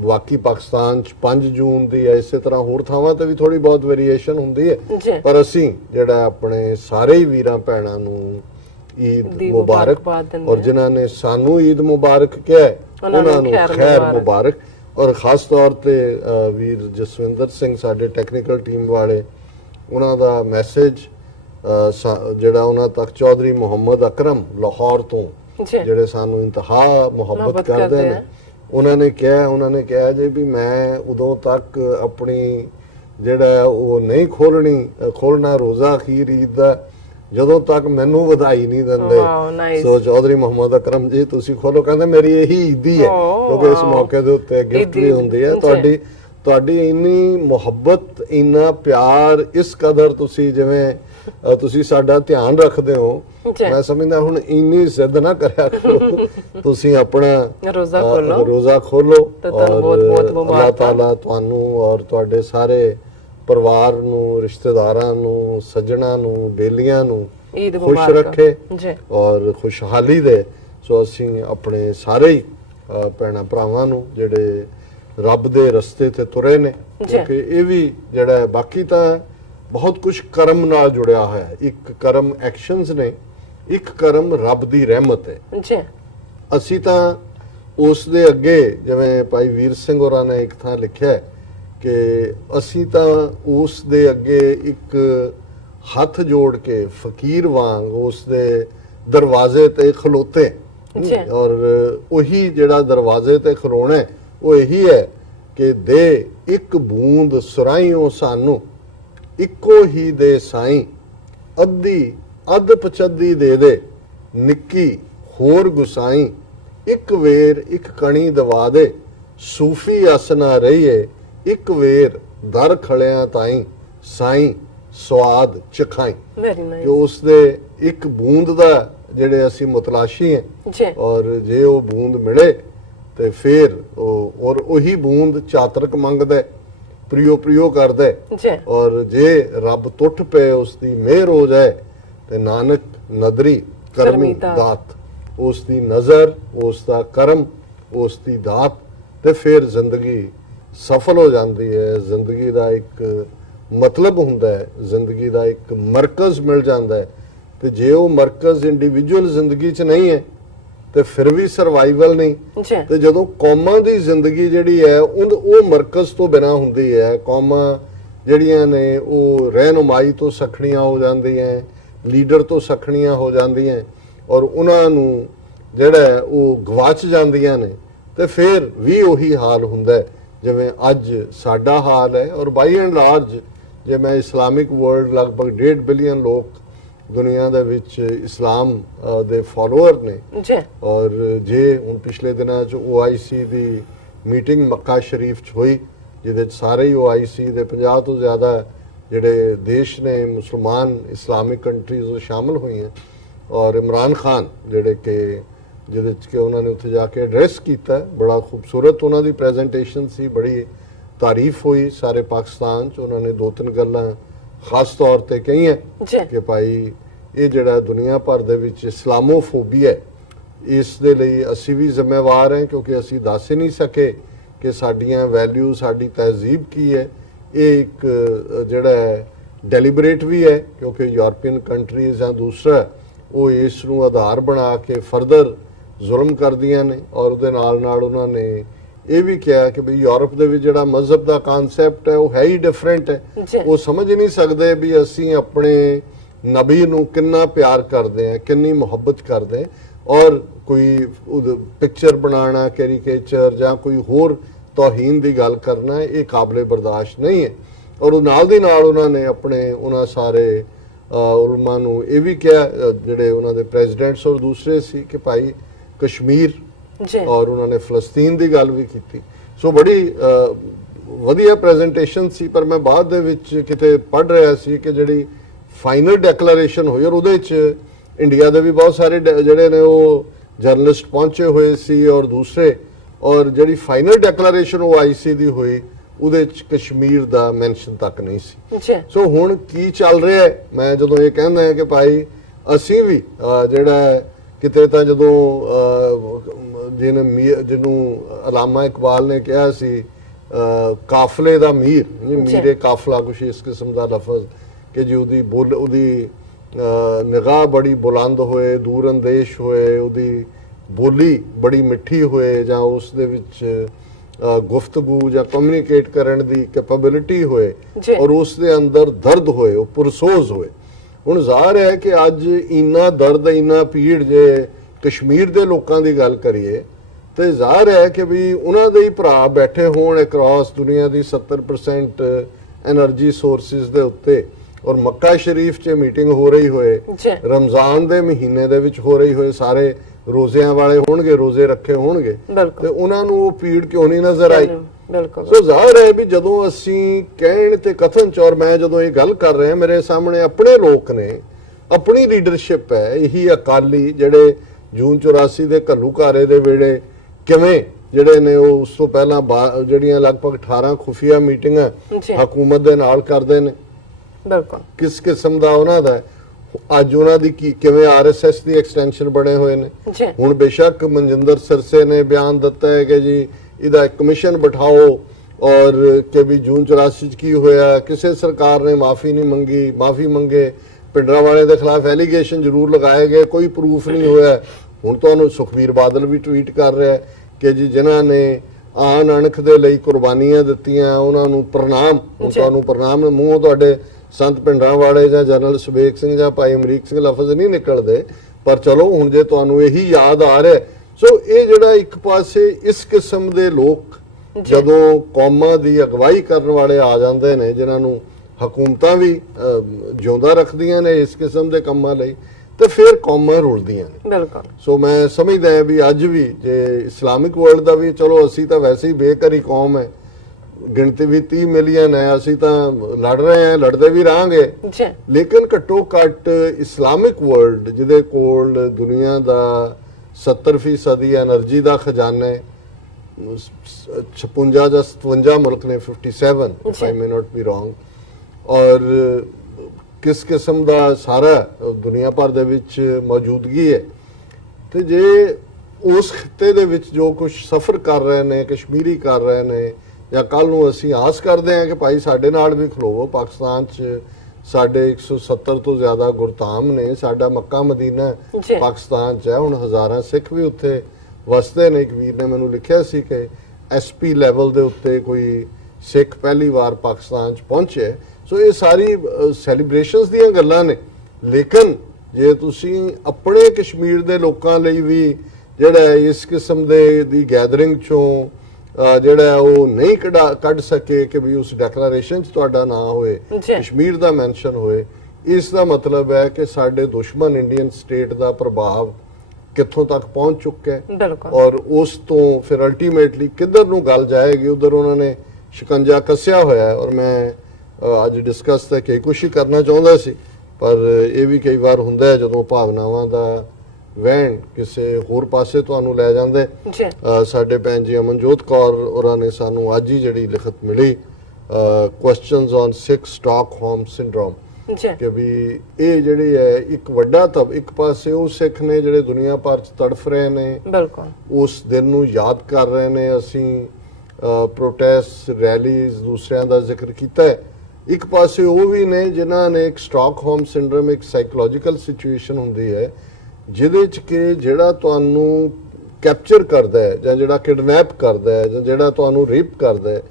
ਬਾਕੀ ਪਾਕਿਸਤਾਨ 'ਚ 5 ਜੂਨ ਦੀ ਹੈ, ਇਸੇ ਤਰ੍ਹਾਂ ਹੋਰ ਥਾਵਾਂ ਤੇ ਵੀ ਥੋੜੀ ਬਹੁਤ ਵੇਰੀਏਸ਼ਨ ਹੁੰਦੀ ਹੈ। ਪਰ ਅਸੀਂ ਜਿਹੜਾ ਆਪਣੇ ਸਾਰੇ ਹੀ ਵੀਰਾਂ ਭੈਣਾਂ ਨੂੰ ਈਦ ਮੁਬਾਰਕ, ਔਰ ਜਿਨ੍ਹਾਂ ਨੇ ਸਾਨੂੰ ਈਦ ਮੁਬਾਰਕ ਕਿਹਾ ਉਹਨਾਂ ਨੂੰ ਖੈਰ ਮੁਬਾਰਕ। ਔਰ ਖਾਸ ਤੌਰ ਤੇ ਵੀਰ ਜਸਵਿੰਦਰ ਸਿੰਘ ਸਾਡੇ ਟੈਕਨੀਕਲ ਟੀਮ ਵਾਲੇ, ਉਹਨਾਂ ਦਾ ਮੈਸੇਜ ਜਿਹੜਾ ਉਹਨਾਂ ਤੱਕ ਚੌਧਰੀ ਮੁਹੰਮਦ ਅਕਰਮ ਲਾਹੌਰ ਤੋਂ, ਜਿਹੜੇ ਸਾਨੂੰ ਇੰਤਹਾ ਮੁਹੱਬਤ ਕਰਦੇ ਨੇ, ਉਹਨਾਂ ਨੇ ਕਿਹਾ ਜੀ ਵੀ ਮੈਂ ਉਦੋਂ ਤੱਕ ਆਪਣੀ ਜਿਹੜਾ ਉਹ ਨਹੀਂ ਖੋਲਣਾ ਰੋਜ਼ਾ ਅਖੀਰ ਈਦ ਦਾ ਜਦੋਂ ਤੱਕ ਮੈਨੂੰ ਵਧਾਈ ਨਹੀਂ ਦਿੰਦੇ। ਸੋ ਚੌਧਰੀ ਮੁਹੰਮਦ ਅਕਰਮ ਜੀ ਤੁਸੀਂ ਖੋਲੋ, ਕਹਿੰਦੇ ਮੇਰੀ ਇਹੀ ਈਦੀ ਹੈ, ਕਿਉਂਕਿ ਇਸ ਮੌਕੇ ਦੇ ਉੱਤੇ ਗਿਫਟ ਵੀ ਹੁੰਦੀ ਹੈ। ਤੁਹਾਡੀ ਇੰਨੀ ਮੁਹੱਬਤ, ਇੰਨਾ ਪਿਆਰ, ਇਸ ਕਦਰ ਤੁਸੀਂ ਜਿਵੇਂ ਤੁਸੀਂ ਸਾਡਾ ਧਿਆਨ ਰੱਖਦੇ ਹੋ, ਮੈਂ ਸਮਝਦਾ ਹੁਣ ਇੰਨੀ ਜ਼ਿੱਦ ਨਾ ਕਰਿਆ ਕਰੋ, ਤੁਸੀਂ ਆਪਣਾ ਰੋਜ਼ਾ ਖੋਲੋ ਔਰ ਅੱਲਾਹ ਤਾਲਾ ਤੁਹਾਨੂੰ ਔਰ ਤੁਹਾਡੇ ਸਾਰੇ ਪਰਿਵਾਰ ਨੂੰ, ਰਿਸ਼ਤੇਦਾਰਾਂ ਨੂੰ, ਸੱਜਣਾ ਨੂੰ, ਬੇਲੀਆਂ ਨੂੰ ਖੁਸ਼ ਰੱਖੇ ਔਰ ਖੁਸ਼ਹਾਲੀ ਦੇ। ਸੋ ਅਸੀਂ ਆਪਣੇ ਸਾਰੇ ਹੀ ਭੈਣਾਂ ਭਰਾਵਾਂ ਨੂੰ ਜਿਹੜੇ ਰੱਬ ਦੇ ਰਸਤੇ ਤੇ ਤੁਰੇ ਨੇ, ਕਿਉਂਕਿ ਇਹ ਵੀ ਜਿਹੜਾ ਹੈ, ਬਾਕੀ ਤਾਂ ਬਹੁਤ ਕੁਝ ਕਰਮ ਨਾਲ ਜੁੜਿਆ ਹੋਇਆ ਹੈ। ਇੱਕ ਕਰਮ ਐਕਸ਼ਨਸ ਨੇ, ਇੱਕ ਕਰਮ ਰੱਬ ਦੀ ਰਹਿਮਤ ਹੈ। ਅਸੀਂ ਤਾਂ ਉਸ ਦੇ ਅੱਗੇ, ਜਿਵੇਂ ਭਾਈ ਵੀਰ ਸਿੰਘ ਹੋਰਾਂ ਨੇ ਇੱਕ ਥਾਂ ਲਿਖਿਆ ਕਿ ਅਸੀਂ ਤਾਂ ਉਸ ਦੇ ਅੱਗੇ ਇੱਕ ਹੱਥ ਜੋੜ ਕੇ ਫਕੀਰ ਵਾਂਗ ਉਸ ਦੇ ਦਰਵਾਜ਼ੇ ਤੇ ਖਲੋਤੇ, ਔਰ ਉਹੀ ਜਿਹੜਾ ਦਰਵਾਜ਼ੇ ਤੇ ਖਲੋਣਾ ਉਹ ਇਹੀ ਹੈ ਕਿ ਦੇ ਇੱਕ ਬੂੰਦ ਸੁਰਾਈਓ ਸਾਨੂੰ, ਇੱਕੋ ਹੀ ਦੇ ਸਾਈਂ, ਅੱਧ ਪਚੱਦੀ ਦੇ ਨਿੱਕੀ ਹੋਰ ਗੁਸਾਈ, ਇੱਕ ਵੇਰ ਇੱਕ ਕਣੀ ਦਵਾ ਦੇ, ਸੂਫੀ ਅਸਨਾ ਰਹੀਏ, ਇੱਕ ਵੇਰ ਦਰ ਖੜਿਆਂ ਤਾਈ, ਸਾਈਂ ਸਵਾਦ ਚਖਾਈ। ਕਿ ਉਸ ਦੇ ਇੱਕ ਬੂੰਦ ਦਾ ਜਿਹੜੇ ਅਸੀਂ ਮੁਤਲਾਸ਼ੀ ਹਾਂ, ਔਰ ਜੇ ਉਹ ਬੂੰਦ ਮਿਲੇ ਤੇ ਫਿਰ ਔਰ ਉਹੀ ਬੂੰਦ ਚਾਤਰਕ ਮੰਗਦਾ, ਪ੍ਰਿਓ ਕਰਦਾ, ਔਰ ਜੇ ਰੱਬ ਟੁੱਟ ਪਏ ਉਸ ਦੀ ਮਿਹਰ ਹੋ ਜਾਏ ਤੇ ਨਾਨਕ ਨਦਰੀ ਕਰਮੀ ਦਾਤ, ਉਸ ਦੀ ਨਜ਼ਰ, ਉਸ ਦਾ ਕਰਮ, ਉਸ ਦੀ ਦਾਤ, ਤੇ ਫਿਰ ਜ਼ਿੰਦਗੀ ਸਫਲ ਹੋ ਜਾਂਦੀ ਹੈ। ਜ਼ਿੰਦਗੀ ਦਾ ਇੱਕ ਮਤਲਬ ਹੁੰਦਾ ਹੈ ਜ਼ਿੰਦਗੀ ਦਾ, ਇੱਕ ਮਰਕਜ਼ ਮਿਲ ਜਾਂਦਾ ਹੈ। ਤੇ ਜੇ ਉਹ ਮਰਕਜ਼ ਇੰਡੀਵਿਜੂਅਲ ਜ਼ਿੰਦਗੀ 'ਚ ਨਹੀਂ ਹੈ ਤੇ ਫਿਰ ਵੀ ਸਰਵਾਈਵਲ ਨਹੀਂ। ਜੀ ਤੇ ਜਦੋਂ ਕੌਮਾਂ ਦੀ ਜ਼ਿੰਦਗੀ ਜਿਹੜੀ ਹੈ ਉਹ ਮਰਕਜ਼ ਤੋਂ ਬਿਨਾਂ ਹੁੰਦੀ ਹੈ, ਕੌਮਾਂ ਜਿਹੜੀਆਂ ਨੇ ਉਹ ਰਹਿਨੁਮਾਈ ਤੋਂ ਸਖਣੀਆਂ ਹੋ ਜਾਂਦੀਆਂ, ਲੀਡਰ ਤੋਂ ਸਖਣੀਆਂ ਹੋ ਜਾਂਦੀਆਂ ਔਰ ਉਹਨਾਂ ਨੂੰ ਜਿਹੜਾ ਹੈ ਉਹ ਗਵਾਚ ਜਾਂਦੀਆਂ ਨੇ, ਤੇ ਫਿਰ ਵੀ ਉਹੀ ਹਾਲ ਹੁੰਦਾ ਹੈ ਜਿਵੇਂ ਅੱਜ ਸਾਡਾ ਹਾਲ ਹੈ। ਔਰ ਬਾਈ ਐਂਡ ਲਾਰਜ ਜੇ ਮੈਂ ਇਸਲਾਮਿਕ ਵਰਲਡ, ਲਗਭਗ 1.5 ਬਿਲੀਅਨ ਲੋਕ ਦੁਨੀਆ ਦੇ ਵਿੱਚ ਇਸਲਾਮ ਦੇ ਫਾਲੋਅਰ ਨੇ। ਜੀ ਔਰ ਜੇ ਹੁਣ ਪਿਛਲੇ ਦਿਨਾਂ 'ਚ OIC ਦੀ ਮੀਟਿੰਗ ਮੱਕਾ ਸ਼ਰੀਫ 'ਚ ਹੋਈ, ਜਿਹਦੇ 'ਚ ਸਾਰੇ ਹੀ OIC ਦੇ 50 ਤੋਂ ਜ਼ਿਆਦਾ ਜਿਹੜੇ ਦੇਸ਼ ਨੇ ਮੁਸਲਮਾਨ ਇਸਲਾਮਿਕ ਕੰਟਰੀਜ਼ ਉਹ ਸ਼ਾਮਲ ਹੋਈਆਂ। ਔਰ ਇਮਰਾਨ ਖਾਨ ਜਿਹੜੇ ਕਿ ਜਿਹਦੇ 'ਚ ਕਿ ਉਹਨਾਂ ਨੇ ਉੱਥੇ ਜਾ ਕੇ ਐਡਰੈਸ ਕੀਤਾ, ਬੜਾ ਖੂਬਸੂਰਤ ਉਹਨਾਂ ਦੀ ਪ੍ਰੈਜੈਂਟੇਸ਼ਨ ਸੀ, ਬੜੀ ਤਾਰੀਫ ਹੋਈ ਸਾਰੇ ਪਾਕਿਸਤਾਨ 'ਚ। ਉਹਨਾਂ ਨੇ 2-3 ਗੱਲਾਂ ਖਾਸ ਤੌਰ ਤੇ ਕਹੀਆਂ ਕਿ ਭਾਈ ਇਹ ਜਿਹੜਾ ਦੁਨੀਆ ਭਰ ਦੇ ਵਿੱਚ ਇਸਲਾਮੋਫੋਬੀਆ ਹੈ, ਇਸ ਦੇ ਲਈ ਅਸੀਂ ਵੀ ਜ਼ਿੰਮੇਵਾਰ ਹਾਂ, ਕਿਉਂਕਿ ਅਸੀਂ ਦੱਸ ਹੀ ਨਹੀਂ ਸਕੇ ਕਿ ਸਾਡੀਆਂ ਵੈਲਿਊ, ਸਾਡੀ ਤਹਿਜ਼ੀਬ ਕੀ ਹੈ। ਇਹ ਇੱਕ ਜਿਹੜਾ ਹੈ ਡੈਲੀਬਰੇਟ ਵੀ ਹੈ, ਕਿਉਂਕਿ ਯੂਰਪੀਅਨ ਕੰਟਰੀਜ਼ ਜਾਂ ਦੂਸਰਾ ਉਹ ਇਸ ਨੂੰ ਆਧਾਰ ਬਣਾ ਕੇ ਫਰਦਰ ਜ਼ੁਲਮ ਕਰਦੀਆਂ ਨੇ। ਔਰ ਉਹਦੇ ਨਾਲ ਨਾਲ ਉਹਨਾਂ ਨੇ ਇਹ ਵੀ ਕਿਹਾ ਕਿ ਵੀ ਯੂਰਪ ਦੇ ਵਿੱਚ ਜਿਹੜਾ ਮਜ਼ਹਬ ਦਾ ਕਨਸੈਪਟ ਹੈ ਉਹ ਹੈ ਹੀ ਡਿਫਰੈਂਟ ਹੈ। ਉਹ ਸਮਝ ਨਹੀਂ ਸਕਦੇ ਵੀ ਅਸੀਂ ਆਪਣੇ ਨਬੀ ਨੂੰ ਕਿੰਨਾ ਪਿਆਰ ਕਰਦੇ ਹਾਂ, ਕਿੰਨੀ ਮੁਹੱਬਤ ਕਰਦੇ ਹਾਂ, ਔਰ ਕੋਈ ਪਿਕਚਰ ਬਣਾਉਣਾ, ਕੈਰੀਕੇਚਰ ਜਾਂ ਕੋਈ ਹੋਰ ਤੌਹੀਨ ਦੀ ਗੱਲ ਕਰਨਾ ਇਹ ਕਾਬਲੇ ਬਰਦਾਸ਼ਤ ਨਹੀਂ ਹੈ। ਔਰ ਉਹ ਨਾਲ ਦੀ ਨਾਲ ਉਹਨਾਂ ਨੇ ਆਪਣੇ ਉਹਨਾਂ ਸਾਰੇ ਉਲਮਾ ਨੂੰ ਇਹ ਵੀ ਕਿਹਾ, ਜਿਹੜੇ ਉਹਨਾਂ ਦੇ ਪ੍ਰੈਜ਼ੀਡੈਂਟਸ ਔਰ ਦੂਸਰੇ ਸੀ, ਕਿ ਭਾਈ ਕਸ਼ਮੀਰ ਔਰ ਉਹਨਾਂ ਨੇ ਫਲਸਤੀਨ ਦੀ ਗੱਲ ਵੀ ਕੀਤੀ। ਸੋ ਬੜੀ ਵਧੀਆ ਪ੍ਰੈਜੈਂਟੇਸ਼ਨ ਸੀ। ਪਰ ਮੈਂ ਬਾਅਦ ਦੇ ਵਿੱਚ ਕਿਤੇ ਪੜ੍ਹ ਰਿਹਾ ਸੀ ਕਿ ਜਿਹੜੀ ਫਾਈਨਲ ਡੈਕਲੇਰੇਸ਼ਨ ਹੋਈ, ਔਰ ਉਹਦੇ ਵਿੱਚ ਇੰਡੀਆ ਦੇ ਵੀ ਬਹੁਤ ਸਾਰੇ ਜਿਹੜੇ ਨੇ ਉਹ ਜਰਨਲਿਸਟ ਪਹੁੰਚੇ ਹੋਏ ਸੀ ਔਰ ਦੂਸਰੇ, ਔਰ ਜਿਹੜੀ ਫਾਈਨਲ ਡੈਕਲੇਰੇਸ਼ਨ ਉਹ IC ਦੀ ਹੋਈ ਉਹਦੇ ਵਿੱਚ ਕਸ਼ਮੀਰ ਦਾ ਮੈਂਸ਼ਨ ਤੱਕ ਨਹੀਂ ਸੀ। ਸੋ ਹੁਣ ਕੀ ਚੱਲ ਰਿਹਾ ਹੈ, ਮੈਂ ਜਦੋਂ ਇਹ ਕਹਿੰਦਾ ਹਾਂ ਕਿ ਭਾਈ ਅਸੀਂ ਵੀ ਜਿਹੜਾ ਕਿਤੇ ਤਾਂ ਜਦੋਂ ਜਿਹਨੂੰ ਅਲਾਮਾ ਇਕਬਾਲ ਨੇ ਕਿਹਾ ਸੀ ਕਾਫਲੇ ਦਾ ਮੀਰ, ਮੀਰੇ ਕਾਫਲਾ, ਕੁਛ ਇਸ ਕਿਸਮ ਦਾ ਲਫ਼ਜ਼, ਕਿ ਜੀ ਉਹਦੀ ਨਿਗਾਹ ਬੜੀ ਬੁਲੰਦ ਹੋਏ, ਦੂਰ ਅੰਦੇਸ਼ ਹੋਏ, ਉਹਦੀ ਬੋਲੀ ਬੜੀ ਮਿੱਠੀ ਹੋਏ, ਜਾਂ ਉਸ ਦੇ ਵਿੱਚ ਗੁਫ਼ਤਗੂ ਜਾਂ ਕਮਿਊਨੀਕੇਟ ਕਰਨ ਦੀ ਕੈਪੇਬਿਲਿਟੀ ਹੋਏ, ਔਰ ਉਸ ਦੇ ਅੰਦਰ ਦਰਦ ਹੋਏ, ਉਹ ਪੁਰਸੋਜ਼ ਹੋਏ। ਹੁਣ ਜ਼ਾਹਰ ਹੈ ਕਿ ਅੱਜ ਇੰਨਾ ਦਰਦ, ਇੰਨਾ ਪੀੜ ਜੇ ਕਸ਼ਮੀਰ ਦੇ ਲੋਕਾਂ ਦੀ ਗੱਲ ਕਰੀਏ ਤੇ ਜ਼ਾਹਰ ਹੈ ਕਿ ਵੀ ਉਹਨਾਂ ਦੇ ਹੀ ਭਰਾ ਬੈਠੇ ਹੋਣ ਅਕ੍ਰੋਸ ਦੁਨੀਆ ਦੀ 70% એનર્ਜੀ ਸੋਰਸਿਸ ਦੇ ਉੱਤੇ, ਔਰ ਮੱਕਾ ਸ਼ਰੀਫ 'ਚ ਮੀਟਿੰਗ ਹੋ ਰਹੀ ਹੋਏ, ਰਮਜ਼ਾਨ ਦੇ ਮਹੀਨੇ ਦੇ ਵਿੱਚ ਹੋ ਰਹੀ ਹੋਏ, ਸਾਰੇ ਰੋਜ਼ਿਆਂ ਵਾਲੇ ਹੋਣਗੇ, ਰੋਜ਼ੇ ਰੱਖੇ ਹੋਣਗੇ, ਤੇ ਉਹਨਾਂ ਨੂੰ ਉਹ ਪੀੜ ਕਿਉਂ ਨਹੀਂ ਨਜ਼ਰ ਆਈ? ਸੋ ਜ਼ਾਹਰ ਹੈ ਵੀ ਜਦੋਂ ਅਸੀਂ ਕਹਿਣ ਤੇ ਕਥਨ ਚ, ਔਰ ਮੈਂ ਜਦੋਂ ਇਹ ਗੱਲ ਕਰ ਰਿਹਾ, ਮੇਰੇ ਸਾਹਮਣੇ ਆਪਣੇ ਲੋਕ ਨੇ, ਆਪਣੀ ਲੀਡਰਸ਼ਿਪ ਹੈ, ਇਹੀ ਅਕਾਲੀ ਜਿਹੜੇ ਜੂਨ 84 ਦੇ ਘੱਲੂਘਾਰੇ ਦੇ ਵੇਲੇ ਕਿਵੇਂ ਜਿਹੜੇ ਨੇ ਉਹ ਉਸ ਤੋਂ ਪਹਿਲਾਂ ਜਿਹੜੀਆਂ ਲਗਭਗ 18 ਖੁਫੀਆ ਮੀਟਿੰਗਾਂ ਹਕੂਮਤ ਦੇ ਨਾਲ ਕਰਦੇ ਨੇ, ਕਿਸ ਕਿਸਮ ਦਾ ਉਹਨਾਂ ਦਾ ਅੱਜ ਉਹਨਾਂ ਦੀ ਕਿਵੇਂ RSS ਦੀ ਐਕਸਟੈਂਸ਼ਨ ਬਣੇ ਹੋਏ ਨੇ। ਹੁਣ ਬੇਸ਼ੱਕ ਮਨਜਿੰਦਰ ਸਿਰਸੇ ਨੇ ਬਿਆਨ ਦਿੱਤਾ ਹੈ ਕਿ ਜੀ ਇਹਦਾ ਇੱਕ ਕਮਿਸ਼ਨ ਬਿਠਾਓ, ਔਰ ਕਿ ਵੀ ਜੂਨ 84 ਚ ਕੀ ਹੋਇਆ, ਕਿਸੇ ਸਰਕਾਰ ਨੇ ਮਾਫੀ ਨਹੀਂ ਮੰਗੀ, ਮਾਫੀ ਮੰਗੇ, ਪਿੰਡਰਾਂਵਾਲੇ ਦੇ ਖਿਲਾਫ ਐਲੀਗੇਸ਼ਨ ਜ਼ਰੂਰ ਲਗਾਏ ਗਏ, ਕੋਈ ਪ੍ਰੂਫ ਨਹੀਂ ਹੋਇਆ। ਹੁਣ ਤੁਹਾਨੂੰ ਸੁਖਬੀਰ ਬਾਦਲ ਵੀ ਟਵੀਟ ਕਰ ਰਿਹਾ ਕਿ ਜੀ ਜਿਨ੍ਹਾਂ ਨੇ ਆਨ ਅਣਖ ਦੇ ਲਈ ਕੁਰਬਾਨੀਆਂ ਦਿੱਤੀਆਂ ਉਹਨਾਂ ਨੂੰ ਪ੍ਰਣਾਮ। ਤੁਹਾਨੂੰ ਪ੍ਰਣਾਮ ਮੂੰਹੋਂ ਤੁਹਾਡੇ ਸੰਤ ਪਿੰਡਰਾਂਵਾਲੇ ਜਾਂ ਜਨਰਲ ਸੁਬੇਗ ਸਿੰਘ ਜਾਂ ਭਾਈ ਅਮਰੀਕ ਸਿੰਘ ਲਫ਼ਜ਼ ਨਹੀਂ ਨਿਕਲਦੇ, ਪਰ ਚਲੋ ਹੁਣ ਜੇ ਤੁਹਾਨੂੰ ਇਹੀ ਯਾਦ ਆ ਰਿਹਾ। ਸੋ ਇਹ ਜਿਹੜਾ ਇੱਕ ਪਾਸੇ ਇਸ ਕਿਸਮ ਦੇ ਲੋਕ ਜਦੋਂ ਕੌਮਾਂ ਦੀ ਅਗਵਾਈ ਕਰਨ ਵਾਲੇ ਆ ਜਾਂਦੇ ਨੇ, ਜਿਨ੍ਹਾਂ ਨੂੰ ਹਕੂਮਤਾਂ ਵੀ ਜਿਉਂਦਾ ਰੱਖਦੀਆਂ ਨੇ ਇਸ ਕਿਸਮ ਦੇ ਕੰਮਾਂ ਲਈ, ਤੇ ਫਿਰ ਕੌਮਾਂ ਰੁਲਦੀਆਂ ਨੇ। ਸੋ ਮੈਂ ਸਮਝਦਾ ਹਾਂ ਵੀ ਅੱਜ ਵੀ ਜੇ ਇਸਲਾਮਿਕ ਵਰਲਡ ਦਾ ਵੀ, ਚਲੋ ਅਸੀਂ ਤਾਂ ਵੈਸੇ ਹੀ ਬੇਕਰੀ ਕੌਮ ਹੈ, ਗਿਣਤੀ ਵੀ 30 ਮਿਲੀਅਨ ਹੈ, ਅਸੀਂ ਤਾਂ ਲੜ ਰਹੇ ਹਾਂ, ਲੜਦੇ ਵੀ ਰਹਾਂਗੇ, ਲੇਕਿਨ ਘੱਟੋ ਘੱਟ ਇਸਲਾਮਿਕ ਵਰਲਡ ਜਿਹਦੇ ਕੋਲ ਦੁਨੀਆ ਦਾ 70% એનર્ਜੀ ਦਾ ਖਜ਼ਾਨਾ ਹੈ, 56 ਜਾਂ 57 ਮੁਲਕ ਨੇ, 57 if I may not be wrong, ਔਰ ਕਿਸ ਕਿਸਮ ਦਾ ਸਾਰਾ ਦੁਨੀਆ ਭਰ ਦੇ ਵਿੱਚ ਮੌਜੂਦਗੀ ਹੈ, ਤੇ ਜੇ ਉਸ ਖਿੱਤੇ ਦੇ ਵਿੱਚ ਜੋ ਕੁਝ ਸਫ਼ਰ ਕਰ ਰਹੇ ਨੇ, ਕਸ਼ਮੀਰੀ ਕਰ ਰਹੇ ਨੇ ਜਾਂ ਕੱਲ ਨੂੰ ਅਸੀਂ ਆਸ ਕਰਦੇ ਹਾਂ ਕਿ ਭਾਈ ਸਾਡੇ ਨਾਲ ਵੀ ਖਲੋਵੋ। ਪਾਕਿਸਤਾਨ 'ਚ ਸਾਡੇ 170 ਤੋਂ ਜ਼ਿਆਦਾ ਗੁਰਧਾਮ ਨੇ, ਸਾਡਾ ਮੱਕਾ ਮਦੀਨਾ ਜੀ। ਪਾਕਿਸਤਾਨ 'ਚ ਹੈ। ਹੁਣ ਹਜ਼ਾਰਾਂ ਸਿੱਖ ਵੀ ਉੱਥੇ ਵਸਦੇ ਨੇ। ਇੱਕ ਵੀਰ ਨੇ ਮੈਨੂੰ ਲਿਖਿਆ ਸੀ ਕਿ SP ਲੈਵਲ ਦੇ ਉੱਤੇ ਕੋਈ ਸਿੱਖ ਪਹਿਲੀ ਵਾਰ ਪਾਕਿਸਤਾਨ 'ਚ ਪਹੁੰਚੇ। ਸੋ ਇਹ ਸਾਰੀ ਸੈਲੀਬ੍ਰੇਸ਼ਨਸ ਦੀਆਂ ਗੱਲਾਂ ਨੇ। ਲੇਕਿਨ ਜੇ ਤੁਸੀਂ ਆਪਣੇ ਕਸ਼ਮੀਰ ਦੇ ਲੋਕਾਂ ਲਈ ਵੀ ਜਿਹੜਾ ਇਸ ਕਿਸਮ ਦੀ ਗੈਦਰਿੰਗ 'ਚੋਂ ਜਿਹੜਾ ਉਹ ਨਹੀਂ ਕੱਢ ਸਕੇ ਕਿ ਵੀ ਉਸ ਡੈਕਲੇਰੇਸ਼ਨ 'ਚ ਤੁਹਾਡਾ ਨਾਂ ਹੋਏ, ਕਸ਼ਮੀਰ ਦਾ ਮੈਂਸ਼ਨ ਹੋਏ, ਇਸ ਦਾ ਮਤਲਬ ਹੈ ਕਿ ਸਾਡੇ ਦੁਸ਼ਮਣ ਇੰਡੀਅਨ ਸਟੇਟ ਦਾ ਪ੍ਰਭਾਵ ਕਿੱਥੋਂ ਤੱਕ ਪਹੁੰਚ ਚੁੱਕਾ ਹੈ। ਔਰ ਉਸ ਤੋਂ ਫਿਰ ਅਲਟੀਮੇਟਲੀ ਕਿੱਧਰ ਨੂੰ ਗੱਲ ਜਾਏਗੀ, ਉਧਰ ਉਹਨਾਂ ਨੇ ਸ਼ਿਕੰਜਾ ਕੱਸਿਆ ਹੋਇਆ ਹੈ। ਔਰ ਮੈਂ ਅੱਜ ਡਿਸਕਸ ਤਾਂ ਕਈ ਕੁਛ ਹੀ ਕਰਨਾ ਚਾਹੁੰਦਾ ਸੀ, ਪਰ ਇਹ ਵੀ ਕਈ ਵਾਰ ਹੁੰਦਾ ਹੈ ਜਦੋਂ ਭਾਵਨਾਵਾਂ ਦਾ ਵਹਿਣ ਕਿਸੇ ਹੋਰ ਪਾਸੇ ਤੁਹਾਨੂੰ ਲੈ ਜਾਂਦੇ। ਸਾਡੇ ਭੈਣ ਜੀ ਅਮਨਜੋਤ ਕੌਰ ਉਹਨਾਂ ਨੇ ਸਾਨੂੰ ਅੱਜ ਹੀ ਜਿਹੜੀ ਲਿਖਤ ਮਿਲੀ, questions on Sikh Stockholm syndrome, ਕਿ ਵੀ ਇਹ ਜਿਹੜੀ ਹੈ ਇੱਕ ਵੱਡਾ ਇੱਕ ਪਾਸੇ ਉਹ ਸਿੱਖ ਨੇ ਜਿਹੜੇ ਦੁਨੀਆ ਭਰ 'ਚ ਤੜਫ ਰਹੇ ਨੇ, ਉਸ ਦਿਨ ਨੂੰ ਯਾਦ ਕਰ ਰਹੇ ਨੇ। ਅਸੀਂ ਪ੍ਰੋਟੈਸਟ ਰੈਲੀਜ਼ ਦੂਸਰਿਆਂ ਦਾ ਜ਼ਿਕਰ ਕੀਤਾ ਹੈ। ਇੱਕ ਪਾਸੇ ਉਹ ਵੀ ਨੇ ਜਿਨ੍ਹਾਂ ਨੇ ਇੱਕ ਸਟਾਕਹੋਮ ਸਿੰਡਰੋਮ, ਇੱਕ ਸਾਈਕੋਲੋਜੀਕਲ ਸਿਚੁਏਸ਼ਨ ਹੁੰਦੀ ਹੈ ਜਿਹਦੇ 'ਚ ਕਿ ਜਿਹੜਾ ਤੁਹਾਨੂੰ ਕੈਪਚਰ ਕਰਦਾ ਹੈ ਜਾਂ ਜਿਹੜਾ ਕਿਡਨੈਪ ਕਰਦਾ ਹੈ ਜਾਂ ਜਿਹੜਾ ਤੁਹਾਨੂੰ ਰੇਪ ਕਰਦਾ ਹੈ,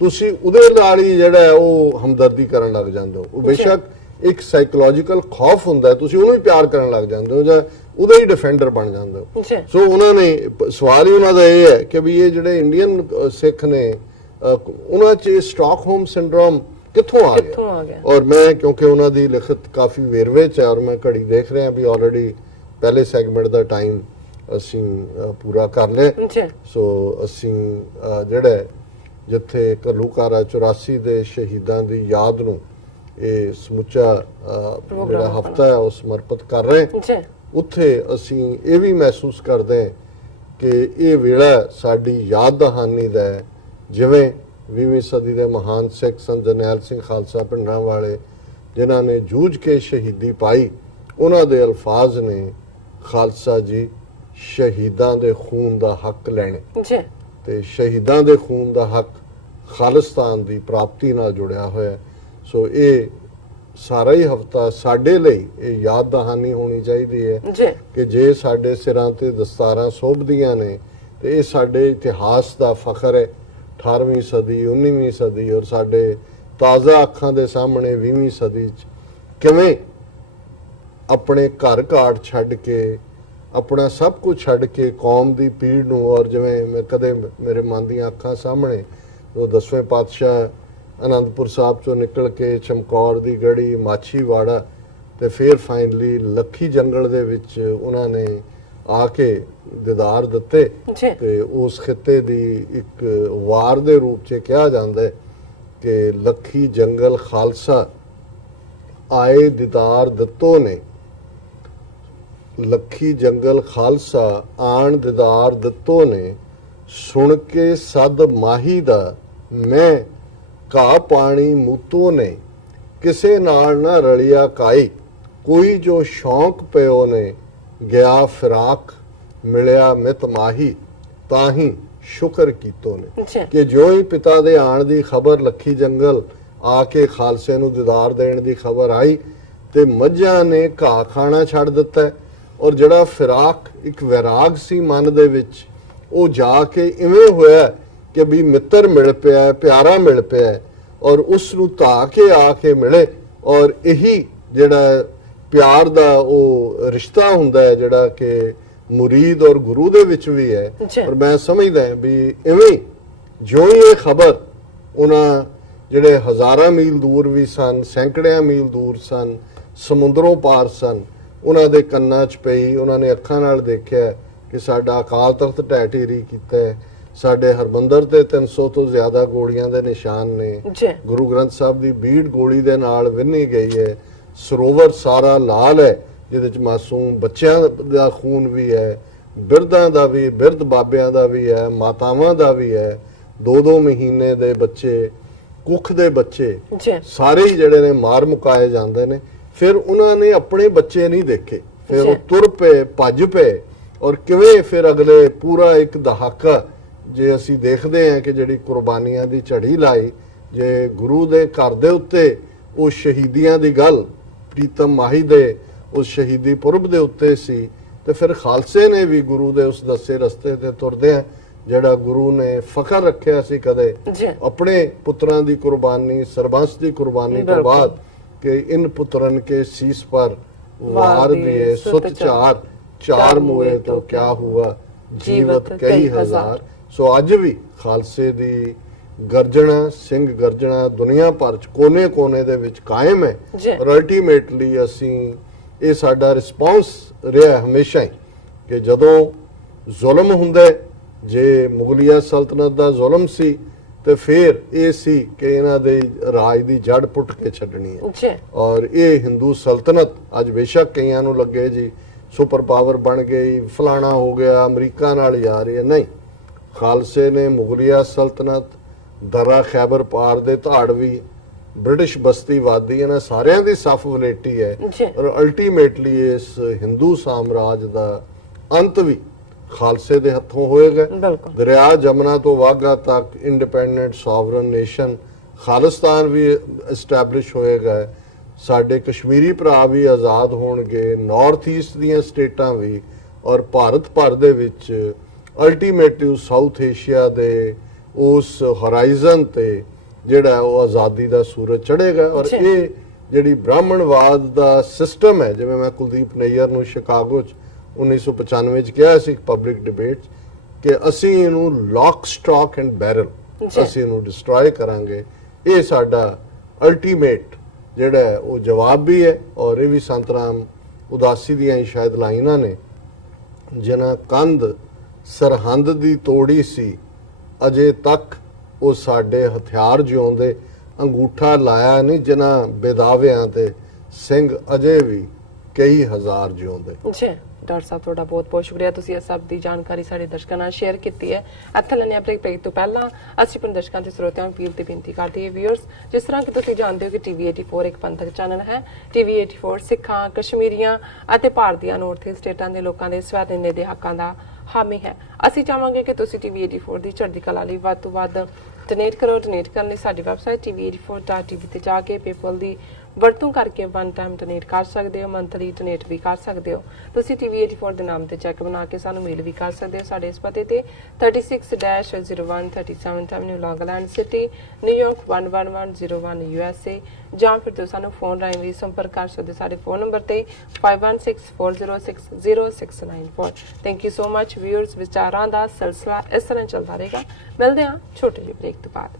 ਤੁਸੀਂ ਉਹਦੇ ਨਾਲ ਹੀ ਜਿਹੜਾ ਹੈ ਉਹ ਹਮਦਰਦੀ ਕਰਨ ਲੱਗ ਜਾਂਦੇ ਹੋ। ਉਹ ਬੇਸ਼ੱਕ ਇੱਕ ਸਾਈਕੋਲੋਜੀਕਲ ਖੌਫ ਹੁੰਦਾ ਹੈ, ਤੁਸੀਂ ਉਹਨੂੰ ਹੀ ਪਿਆਰ ਕਰਨ ਲੱਗ ਜਾਂਦੇ ਹੋ ਜਾਂ ਉਹਦਾ ਹੀ ਡਿਫੈਂਡਰ ਬਣ ਜਾਂਦੇ ਹੋ। ਸੋ ਉਹਨਾਂ ਨੇ ਸਵਾਲ ਹੀ ਉਹਨਾਂ ਦਾ ਇਹ ਹੈ ਕਿ ਵੀ ਇਹ ਜਿਹੜੇ ਇੰਡੀਅਨ ਸਿੱਖ ਨੇ ਉਹਨਾਂ 'ਚ ਸਟਾਕਹੋਮ ਸਿੰਡਰੋਮ ਕਿੱਥੋਂ ਆ ਗਿਆ। ਔਰ ਮੈਂ ਕਿਉਂਕਿ ਉਹਨਾਂ ਦੀ ਲਿਖਤ ਕਾਫੀ ਵੇਰਵੇ 'ਚ ਹੈ ਔਰ ਮੈਂ ਘੜੀ ਦੇਖ ਰਿਹਾ ਵੀ ਆਲਰੇਡੀ ਪਹਿਲੇ ਸੈਗਮੈਂਟ ਦਾ ਟਾਈਮ ਅਸੀਂ ਪੂਰਾ ਕਰ ਲਿਆ। ਸੋ ਅਸੀਂ ਜਿਹੜਾ ਜਿੱਥੇ ਘੱਲੂਘਾਰਾ 84 ਦੇ ਸ਼ਹੀਦਾਂ ਦੀ ਯਾਦ ਨੂੰ ਇਹ ਸਮੁੱਚਾ ਜਿਹੜਾ ਹਫਤਾ ਹੈ ਉਹ ਸਮਰਪਿਤ ਕਰ ਰਹੇ ਹਾਂ, ਉੱਥੇ ਅਸੀਂ ਇਹ ਵੀ ਮਹਿਸੂਸ ਕਰਦੇ ਹਾਂ ਕਿ ਇਹ ਵੇਲਾ ਸਾਡੀ ਯਾਦ ਦਹਾਨੀ ਦਾ ਹੈ। ਜਿਵੇਂ 20ਵੀਂ ਸਦੀ ਦੇ ਮਹਾਨ ਸਿੱਖ ਸੰਤ ਜਰਨੈਲ ਸਿੰਘ ਖਾਲਸਾ ਭਿੰਡਰਾਂਵਾਲੇ ਜਿਨ੍ਹਾਂ ਨੇ ਜੂਝ ਕੇ ਸ਼ਹੀਦੀ ਪਾਈ, ਉਹਨਾਂ ਦੇ ਅਲਫਾਜ਼ ਨੇ ਖਾਲਸਾ ਜੀ ਸ਼ਹੀਦਾਂ ਦੇ ਖੂਨ ਦਾ ਹੱਕ ਲੈਣੇ, ਤੇ ਸ਼ਹੀਦਾਂ ਦੇ ਖੂਨ ਦਾ ਹੱਕ ਖਾਲਿਸਤਾਨ ਦੀ ਪ੍ਰਾਪਤੀ ਨਾਲ ਜੁੜਿਆ ਹੋਇਆ। ਸੋ ਇਹ ਸਾਰਾ ਹੀ ਹਫਤਾ ਸਾਡੇ ਲਈ ਇਹ ਯਾਦ ਦਹਾਨੀ ਹੋਣੀ ਚਾਹੀਦੀ ਹੈ ਕਿ ਜੇ ਸਾਡੇ ਸਿਰਾਂ ਤੇ ਦਸਤਾਰਾਂ ਸੋਭਦੀਆਂ ਨੇ ਤੇ ਇਹ ਸਾਡੇ ਇਤਿਹਾਸ ਦਾ ਫਖਰ ਹੈ। 18ਵੀਂ ਸਦੀ, 19ਵੀਂ ਸਦੀ ਔਰ ਸਾਡੇ ਤਾਜ਼ਾ ਅੱਖਾਂ ਦੇ ਸਾਹਮਣੇ 20ਵੀਂ ਸਦੀ 'ਚ ਕਿਵੇਂ ਆਪਣੇ ਘਰ ਘਾਟ ਛੱਡ ਕੇ, ਆਪਣਾ ਸਭ ਕੁਝ ਛੱਡ ਕੇ ਕੌਮ ਦੀ ਪੀੜ ਨੂੰ, ਔਰ ਜਿਵੇਂ ਮੈਂ ਕਦੇ ਮੇਰੇ ਮਨ ਦੀਆਂ ਅੱਖਾਂ ਸਾਹਮਣੇ ਉਹ 10ਵੇਂ ਪਾਤਸ਼ਾਹ ਅਨੰਦਪੁਰ ਸਾਹਿਬ ਚੋਂ ਨਿਕਲ ਕੇ ਚਮਕੌਰ ਦੀ ਗੜੀ, ਮਾਛੀਵਾੜਾ ਤੇ ਫਿਰ ਫਾਈਨਲੀ ਲੱਖੀ ਜੰਗਲ ਦੇ ਵਿੱਚ ਉਹਨਾਂ ਨੇ ਆ ਕੇ ਦੀਦਾਰ ਦਿੱਤੇ। ਤੇ ਉਸ ਖਿੱਤੇ ਦੀ ਇੱਕ ਵਾਰ ਦੇ ਰੂਪ 'ਚ ਕਿਹਾ ਜਾਂਦਾ ਹੈ ਕਿ ਲੱਖੀ ਜੰਗਲ ਖਾਲਸਾ ਆਏ ਦੀਦਾਰ ਦਿੱਤੋ ਨੇ, ਲੱਖੀ ਜੰਗਲ ਖਾਲਸਾ ਆਣ ਦੀਦਾਰ ਦਿੱਤੋ ਨੇ, ਸੁਣ ਕੇ ਸਦ ਮਾਹੀ ਦਾ ਮੈਂ ਘਾਹ ਪਾਣੀ ਮੂਤੋ ਨੇ, ਕਿਸੇ ਨਾਲ ਨਾ ਰਲਿਆ ਕਾਈ, ਕੋਈ ਜੋ ਸ਼ੌਂਕ ਪਿਓ ਨੇ, ਗਿਆ ਫਿਰਾਕ ਮਿਲਿਆ ਮਿਤ ਮਾਹੀ, ਤਾਂ ਹੀ ਸ਼ੁਕਰ ਕੀਤੋ ਨੇ। ਕਿ ਜਿਉਂ ਹੀ ਪਿਤਾ ਦੇ ਆਣ ਦੀ ਖਬਰ ਲੱਖੀ ਜੰਗਲ ਆ ਕੇ ਖਾਲਸੇ ਨੂੰ ਦੀਦਾਰ ਦੇਣ ਦੀ ਖਬਰ ਆਈ ਤੇ ਮੱਝਾਂ ਨੇ ਘਾਹ ਖਾਣਾ ਛੱਡ ਦਿੱਤਾ, ਔਰ ਜਿਹੜਾ ਫਿਰਾਕ ਇੱਕ ਵੈਰਾਗ ਸੀ ਮਨ ਦੇ ਵਿੱਚ, ਉਹ ਜਾ ਕੇ ਇਵੇਂ ਹੋਇਆ ਕਿ ਵੀ ਮਿੱਤਰ ਮਿਲ ਪਿਆ, ਪਿਆਰਾ ਮਿਲ ਪਿਆ, ਔਰ ਉਸ ਨੂੰ ਧਾ ਕੇ ਆ ਕੇ ਮਿਲੇ। ਔਰ ਇਹੀ ਜਿਹੜਾ ਪਿਆਰ ਦਾ ਉਹ ਰਿਸ਼ਤਾ ਹੁੰਦਾ ਹੈ ਜਿਹੜਾ ਕਿ ਮੁਰੀਦ ਔਰ ਗੁਰੂ ਦੇ ਵਿੱਚ ਵੀ ਹੈ। ਔਰ ਮੈਂ ਸਮਝਦਾ ਵੀ ਇਵੇਂ ਜਿਉਂ ਹੀ ਇਹ ਖਬਰ ਉਹਨਾਂ ਜਿਹੜੇ ਹਜ਼ਾਰਾਂ ਮੀਲ ਦੂਰ ਵੀ ਸਨ, ਸੈਂਕੜਿਆਂ ਮੀਲ ਦੂਰ ਸਨ, ਸਮੁੰਦਰੋਂ ਪਾਰ ਸਨ, ਉਹਨਾਂ ਦੇ ਕੰਨਾਂ 'ਚ ਪਈ, ਉਹਨਾਂ ਨੇ ਅੱਖਾਂ ਨਾਲ ਦੇਖਿਆ ਕਿ ਸਾਡਾ ਅਕਾਲ ਤਖਤ ਢਹਿ ਢੇਰੀ ਕੀਤਾ ਹੈ, ਸਾਡੇ ਹਰਮੰਦਰ ਤੇ 300 ਤੋਂ ਜ਼ਿਆਦਾ ਗੋਲੀਆਂ ਦੇ ਨਿਸ਼ਾਨ ਨੇ, ਗੁਰੂ ਗ੍ਰੰਥ ਸਾਹਿਬ ਦੀ ਬੀੜ ਗੋਲੀ ਦੇ ਨਾਲ ਵਿੰਨੀ ਗਈ ਹੈ, ਸਰੋਵਰ ਸਾਰਾ ਲਾਲ ਹੈ ਜਿਹਦੇ 'ਚ ਮਾਸੂਮ ਬੱਚਿਆਂ ਦਾ ਖੂਨ ਵੀ ਹੈ, ਬਿਰਧਾਂ ਦਾ ਵੀ, ਬਿਰਧ ਬਾਬਿਆਂ ਦਾ ਵੀ ਹੈ, ਮਾਤਾਵਾਂ ਦਾ ਵੀ ਹੈ, 2-2 ਮਹੀਨੇ ਦੇ ਬੱਚੇ, ਕੁੱਖ ਦੇ ਬੱਚੇ, ਸਾਰੇ ਹੀ ਜਿਹੜੇ ਨੇ ਮਾਰ ਮੁਕਾਏ ਜਾਂਦੇ ਨੇ। ਫਿਰ ਉਹਨਾਂ ਨੇ ਆਪਣੇ ਬੱਚੇ ਨਹੀਂ ਦੇਖੇ, ਫਿਰ ਉਹ ਤੁਰ ਪਏ, ਭੱਜ ਪਏ, ਔਰ ਕਿਵੇਂ ਫਿਰ ਅਗਲੇ ਪੂਰਾ ਇੱਕ ਦਹਾਕਾ ਜੇ ਅਸੀਂ ਦੇਖਦੇ ਹਾਂ ਕਿ ਜਿਹੜੀ ਕੁਰਬਾਨੀਆਂ ਦੀ ਝੜੀ ਲਾਈ, ਜੇ ਗੁਰੂ ਦੇ ਘਰ ਦੇ ਉੱਤੇ ਉਹ ਸ਼ਹੀਦੀਆਂ ਦੀ ਗੱਲ ਪ੍ਰੀਤਮ ਮਾਹੀ ਦੇ ਉਸ ਸ਼ਹੀਦੀ ਪੁਰਬ ਦੇ ਉੱਤੇ ਸੀ, ਤੇ ਫਿਰ ਖਾਲਸੇ ਨੇ ਵੀ ਗੁਰੂ ਦੇ ਉਸ ਦੱਸੇ ਰਸਤੇ ਤੇ ਤੁਰਦੇ ਆ, ਜਿਹੜਾ ਗੁਰੂ ਨੇ ਫਖਰ ਰੱਖਿਆ ਸੀ ਕਦੇ ਆਪਣੇ ਪੁੱਤਰਾਂ ਦੀ ਕੁਰਬਾਨੀ, ਸਰਬੰਸ ਦੀ ਕੁਰਬਾਨੀ ਤੋਂ ਬਾਅਦ, ਕਿ ਇਨ ਪੁੱਤਰਨ ਕੇ ਸੀਸ ਪਰ ਵਾਰ ਦਿਏ ਸੁਤ ਚਾਰ, ਚਾਰ ਮੂਏ ਤੋਂ ਕਿਆ ਹੁਆ ਜੀਵਤ ਕਈ ਹਜ਼ਾਰ। ਸੋ ਅੱਜ ਵੀ ਖਾਲਸੇ ਦੀ ਗਰਜਣਾ, ਸਿੰਘ ਗਰਜਣਾ ਦੁਨੀਆ ਭਰ ਚ ਕੋਨੇ-ਕੋਨੇ ਦੇ ਵਿੱਚ ਕਾਇਮ ਹੈ। ਔਰ ਅਲਟੀਮੇਟਲੀ ਅਸੀਂ ਇਹ ਸਾਡਾ ਰਿਸਪੌਂਸ ਰਿਹਾ ਹਮੇਸ਼ਾ ਹੀ ਕਿ ਜਦੋਂ ਜ਼ੁਲਮ ਹੁੰਦਾ, ਜੇ ਮੁਗਲਿਆ ਸਲਤਨਤ ਦਾ ਜ਼ੁਲਮ ਸੀ ਤੇ ਫਿਰ ਇਹ ਸੀ ਕਿ ਇਹਨਾਂ ਦੇ ਰਾਜ ਦੀ ਜੜ ਪੁੱਟ ਕੇ ਛੱਡਣੀ ਹੈ। ਔਰ ਇਹ ਹਿੰਦੂ ਸਲਤਨਤ ਅੱਜ ਬੇਸ਼ੱਕ ਕਈਆਂ ਨੂੰ ਲੱਗੇ ਜੀ ਸੁਪਰ ਪਾਵਰ ਬਣ ਗਈ, ਫਲਾਣਾ ਹੋ ਗਿਆ, ਅਮਰੀਕਾ ਨਾਲ ਜਾ ਰਹੀ ਹੈ, ਨਹੀਂ। ਖਾਲਸੇ ਨੇ ਮੁਗਲਿਆ ਸਲਤਨਤ, ਦਰਾ ਖੈਬਰ ਪਾਰ ਦੇ ਧਾੜਵੀ, ਬ੍ਰਿਟਿਸ਼ ਬਸਤੀਵਾਦੀ, ਇਹਨਾਂ ਸਾਰਿਆਂ ਦੀ ਸਫ ਵਲੇਟੀ ਹੈ। ਔਰ ਅਲਟੀਮੇਟਲੀ ਇਸ ਹਿੰਦੂ ਸਾਮਰਾਜ ਦਾ ਅੰਤ ਵੀ ਖਾਲਸੇ ਦੇ ਹੱਥੋਂ ਹੋਏਗਾ। ਦਰਿਆ ਜਮਨਾ ਤੋਂ ਵਾਗਾ ਤੱਕ ਇੰਡੀਪੈਂਡੈਂਟ ਸੋਵਰਨ ਨੇਸ਼ਨ ਖਾਲਿਸਤਾਨ ਵੀ ਐਸਟੈਬਲਿਸ਼ ਹੋਏਗਾ। ਸਾਡੇ ਕਸ਼ਮੀਰੀ ਭਰਾ ਵੀ ਆਜ਼ਾਦ ਹੋਣਗੇ, ਨਾਰਥ ਈਸਟ ਦੀਆਂ ਸਟੇਟਾਂ ਵੀ, ਔਰ ਭਾਰਤ ਭਰ ਦੇ ਵਿੱਚ ਅਲਟੀਮੇਟਿਵ ਸਾਊਥ ਏਸ਼ੀਆ ਦੇ ਉਸ ਹੋਰਾਈਜ਼ਨ ਤੇ ਜਿਹੜਾ ਉਹ ਆਜ਼ਾਦੀ ਦਾ ਸੂਰਜ ਚੜ੍ਹੇਗਾ। ਔਰ ਇਹ ਜਿਹੜੀ ਬ੍ਰਾਹਮਣਵਾਦ ਦਾ ਸਿਸਟਮ ਹੈ, ਜਿਵੇਂ ਮੈਂ ਕੁਲਦੀਪ ਨਈਅਰ ਨੂੰ ਸ਼ਿਕਾਗੋ 'ਚ 1995 ਚ ਕਿਹਾ ਸੀ ਪਬਲਿਕ ਡਿਬੇਟ ਕਿ ਅਸੀਂ ਇਹਨੂੰ ਲੌਕ ਸਟਾਕ ਐਂਡ ਬੈਰਲ ਅਸੀਂ ਇਹਨੂੰ ਡਿਸਟਰੋਏ ਕਰਾਂਗੇ। ਇਹ ਸਾਡਾ ਅਲਟੀਮੇਟ ਜਿਹੜਾ ਹੈ ਉਹ ਜਵਾਬ ਵੀ ਹੈ। ਔਰ ਇਹ ਵੀ ਸੰਤ ਰਾਮ ਉਦਾਸੀ ਦੀਆਂ ਹੀ ਸ਼ਾਇਦ ਲਾਈਨਾਂ ਨੇ, ਜਿਨ੍ਹਾਂ ਕੰਧ ਸਰਹੰਦ ਦੀ ਤੋੜੀ ਸੀ, ਅਜੇ ਤੱਕ ਉਹ ਸਾਡੇ ਹਥਿਆਰ ਜਿਉਂਦੇ, ਅੰਗੂਠਾ ਲਾਇਆ ਨਹੀਂ ਜਿਨ੍ਹਾਂ ਬੇਦਾਵਿਆਂ ਤੇ, ਸਿੰਘ ਅਜੇ ਵੀ ਕਈ ਹਜ਼ਾਰ ਜਿਉਂਦੇ। ਡਾਕਟਰ ਸਾਹਿਬ ਤੁਹਾਡਾ ਬਹੁਤ ਬਹੁਤ ਸ਼ੁਕਰੀਆ, ਤੁਸੀਂ ਇਸ ਸਭ ਦੀ ਜਾਣਕਾਰੀ ਸਾਡੇ ਦਰਸ਼ਕਾਂ ਨਾਲ ਸ਼ੇਅਰ ਕੀਤੀ ਹੈ। ਇੱਥੇ ਲੈਣੇ ਆਪਣੇ ਬ੍ਰੇਕ ਤੋਂ ਪਹਿਲਾਂ ਅਸੀਂ ਆਪਣੇ ਦਰਸ਼ਕਾਂ ਤੇ ਸਰੋਤਿਆਂ ਨੂੰ ਅਪੀਲ ਤੇ ਬੇਨਤੀ ਕਰਦੇ ਹਾਂ ਵੀਅਰਸ, ਜਿਸ ਤਰ੍ਹਾਂ ਕਿ ਤੁਸੀਂ ਜਾਣਦੇ ਹੋ ਕਿ ਟੀਵੀ 84 ਇੱਕ ਪੰਥਕ ਚੈਨਲ ਹੈ। ਟੀਵੀ 84 ਸਿੱਖਾਂ, ਕਸ਼ਮੀਰੀਆਂ ਅਤੇ ਭਾਰਤੀਆਂ ਨੌਰਥ ਈਸਟ ਸਟੇਟਾਂ ਦੇ ਲੋਕਾਂ ਦੇ ਸਵੈਦਿੰਨੇ ਦੇ ਹੱਕਾਂ ਦਾ ਹਾਮੀ ਹੈ। ਅਸੀਂ ਚਾਹਾਂਗੇ ਕਿ ਤੁਸੀਂ ਟੀਵੀ 84 ਦੀ ਚੜ੍ਹਦੀ ਕਲਾ ਲਈ ਵੱਧ ਤੋਂ ਵੱਧ ਡੋਨੇਟ ਕਰੋ। ਡੋਨੇਟ ਕਰਨ ਲਈ ਸਾਡੀ ਵੈਬਸਾਈਟ tv84.tv ਤੇ ਜਾ ਕੇ ਪੇਪਲ ਦੀ ਵਰਤੋਂ ਕਰਕੇ ਵਨ ਟਾਈਮ ਡੋਨੇਟ ਕਰ ਸਕਦੇ ਹੋ, ਮੰਥਲੀ ਡੋਨੇਟ ਵੀ ਕਰ ਸਕਦੇ ਹੋ। ਤੁਸੀਂ ਟੀਵੀ 84 ਦੇ ਨਾਮ ਤੇ ਚੈੱਕ ਬਣਾ ਕੇ ਸਾਨੂੰ ਮੇਲ ਵੀ ਕਰ ਸਕਦੇ ਹੋ ਸਾਡੇ ਇਸ ਪਤੇ ਤੇ 36-01 37 ਐਵਨਿਊ ਲੌਂਗਲੈਂਡ ਸਿਟੀ, ਨਿਊਯਾਰਕ 11101 USA, ਜਾਂ ਫਿਰ ਤੁਸੀਂ ਸਾਨੂੰ ਫੋਨ ਰਾਹੀਂ ਵੀ ਸੰਪਰਕ ਕਰ ਸਕਦੇ ਸਾਡੇ ਫੋਨ ਨੰਬਰ ਤੇ 5164060694। Thank you so much viewers. ਵਿਚਾਰਾਂ ਦਾ ਸਿਲਸਿਲਾ ਇਸ ਤਰ੍ਹਾਂ ਚੱਲਦਾ ਰਹੇਗਾ। ਮਿਲਦੇ ਹਾਂ ਛੋਟੇ ਜਿਹੇ ਬ੍ਰੇਕ ਤੋਂ ਬਾਅਦ।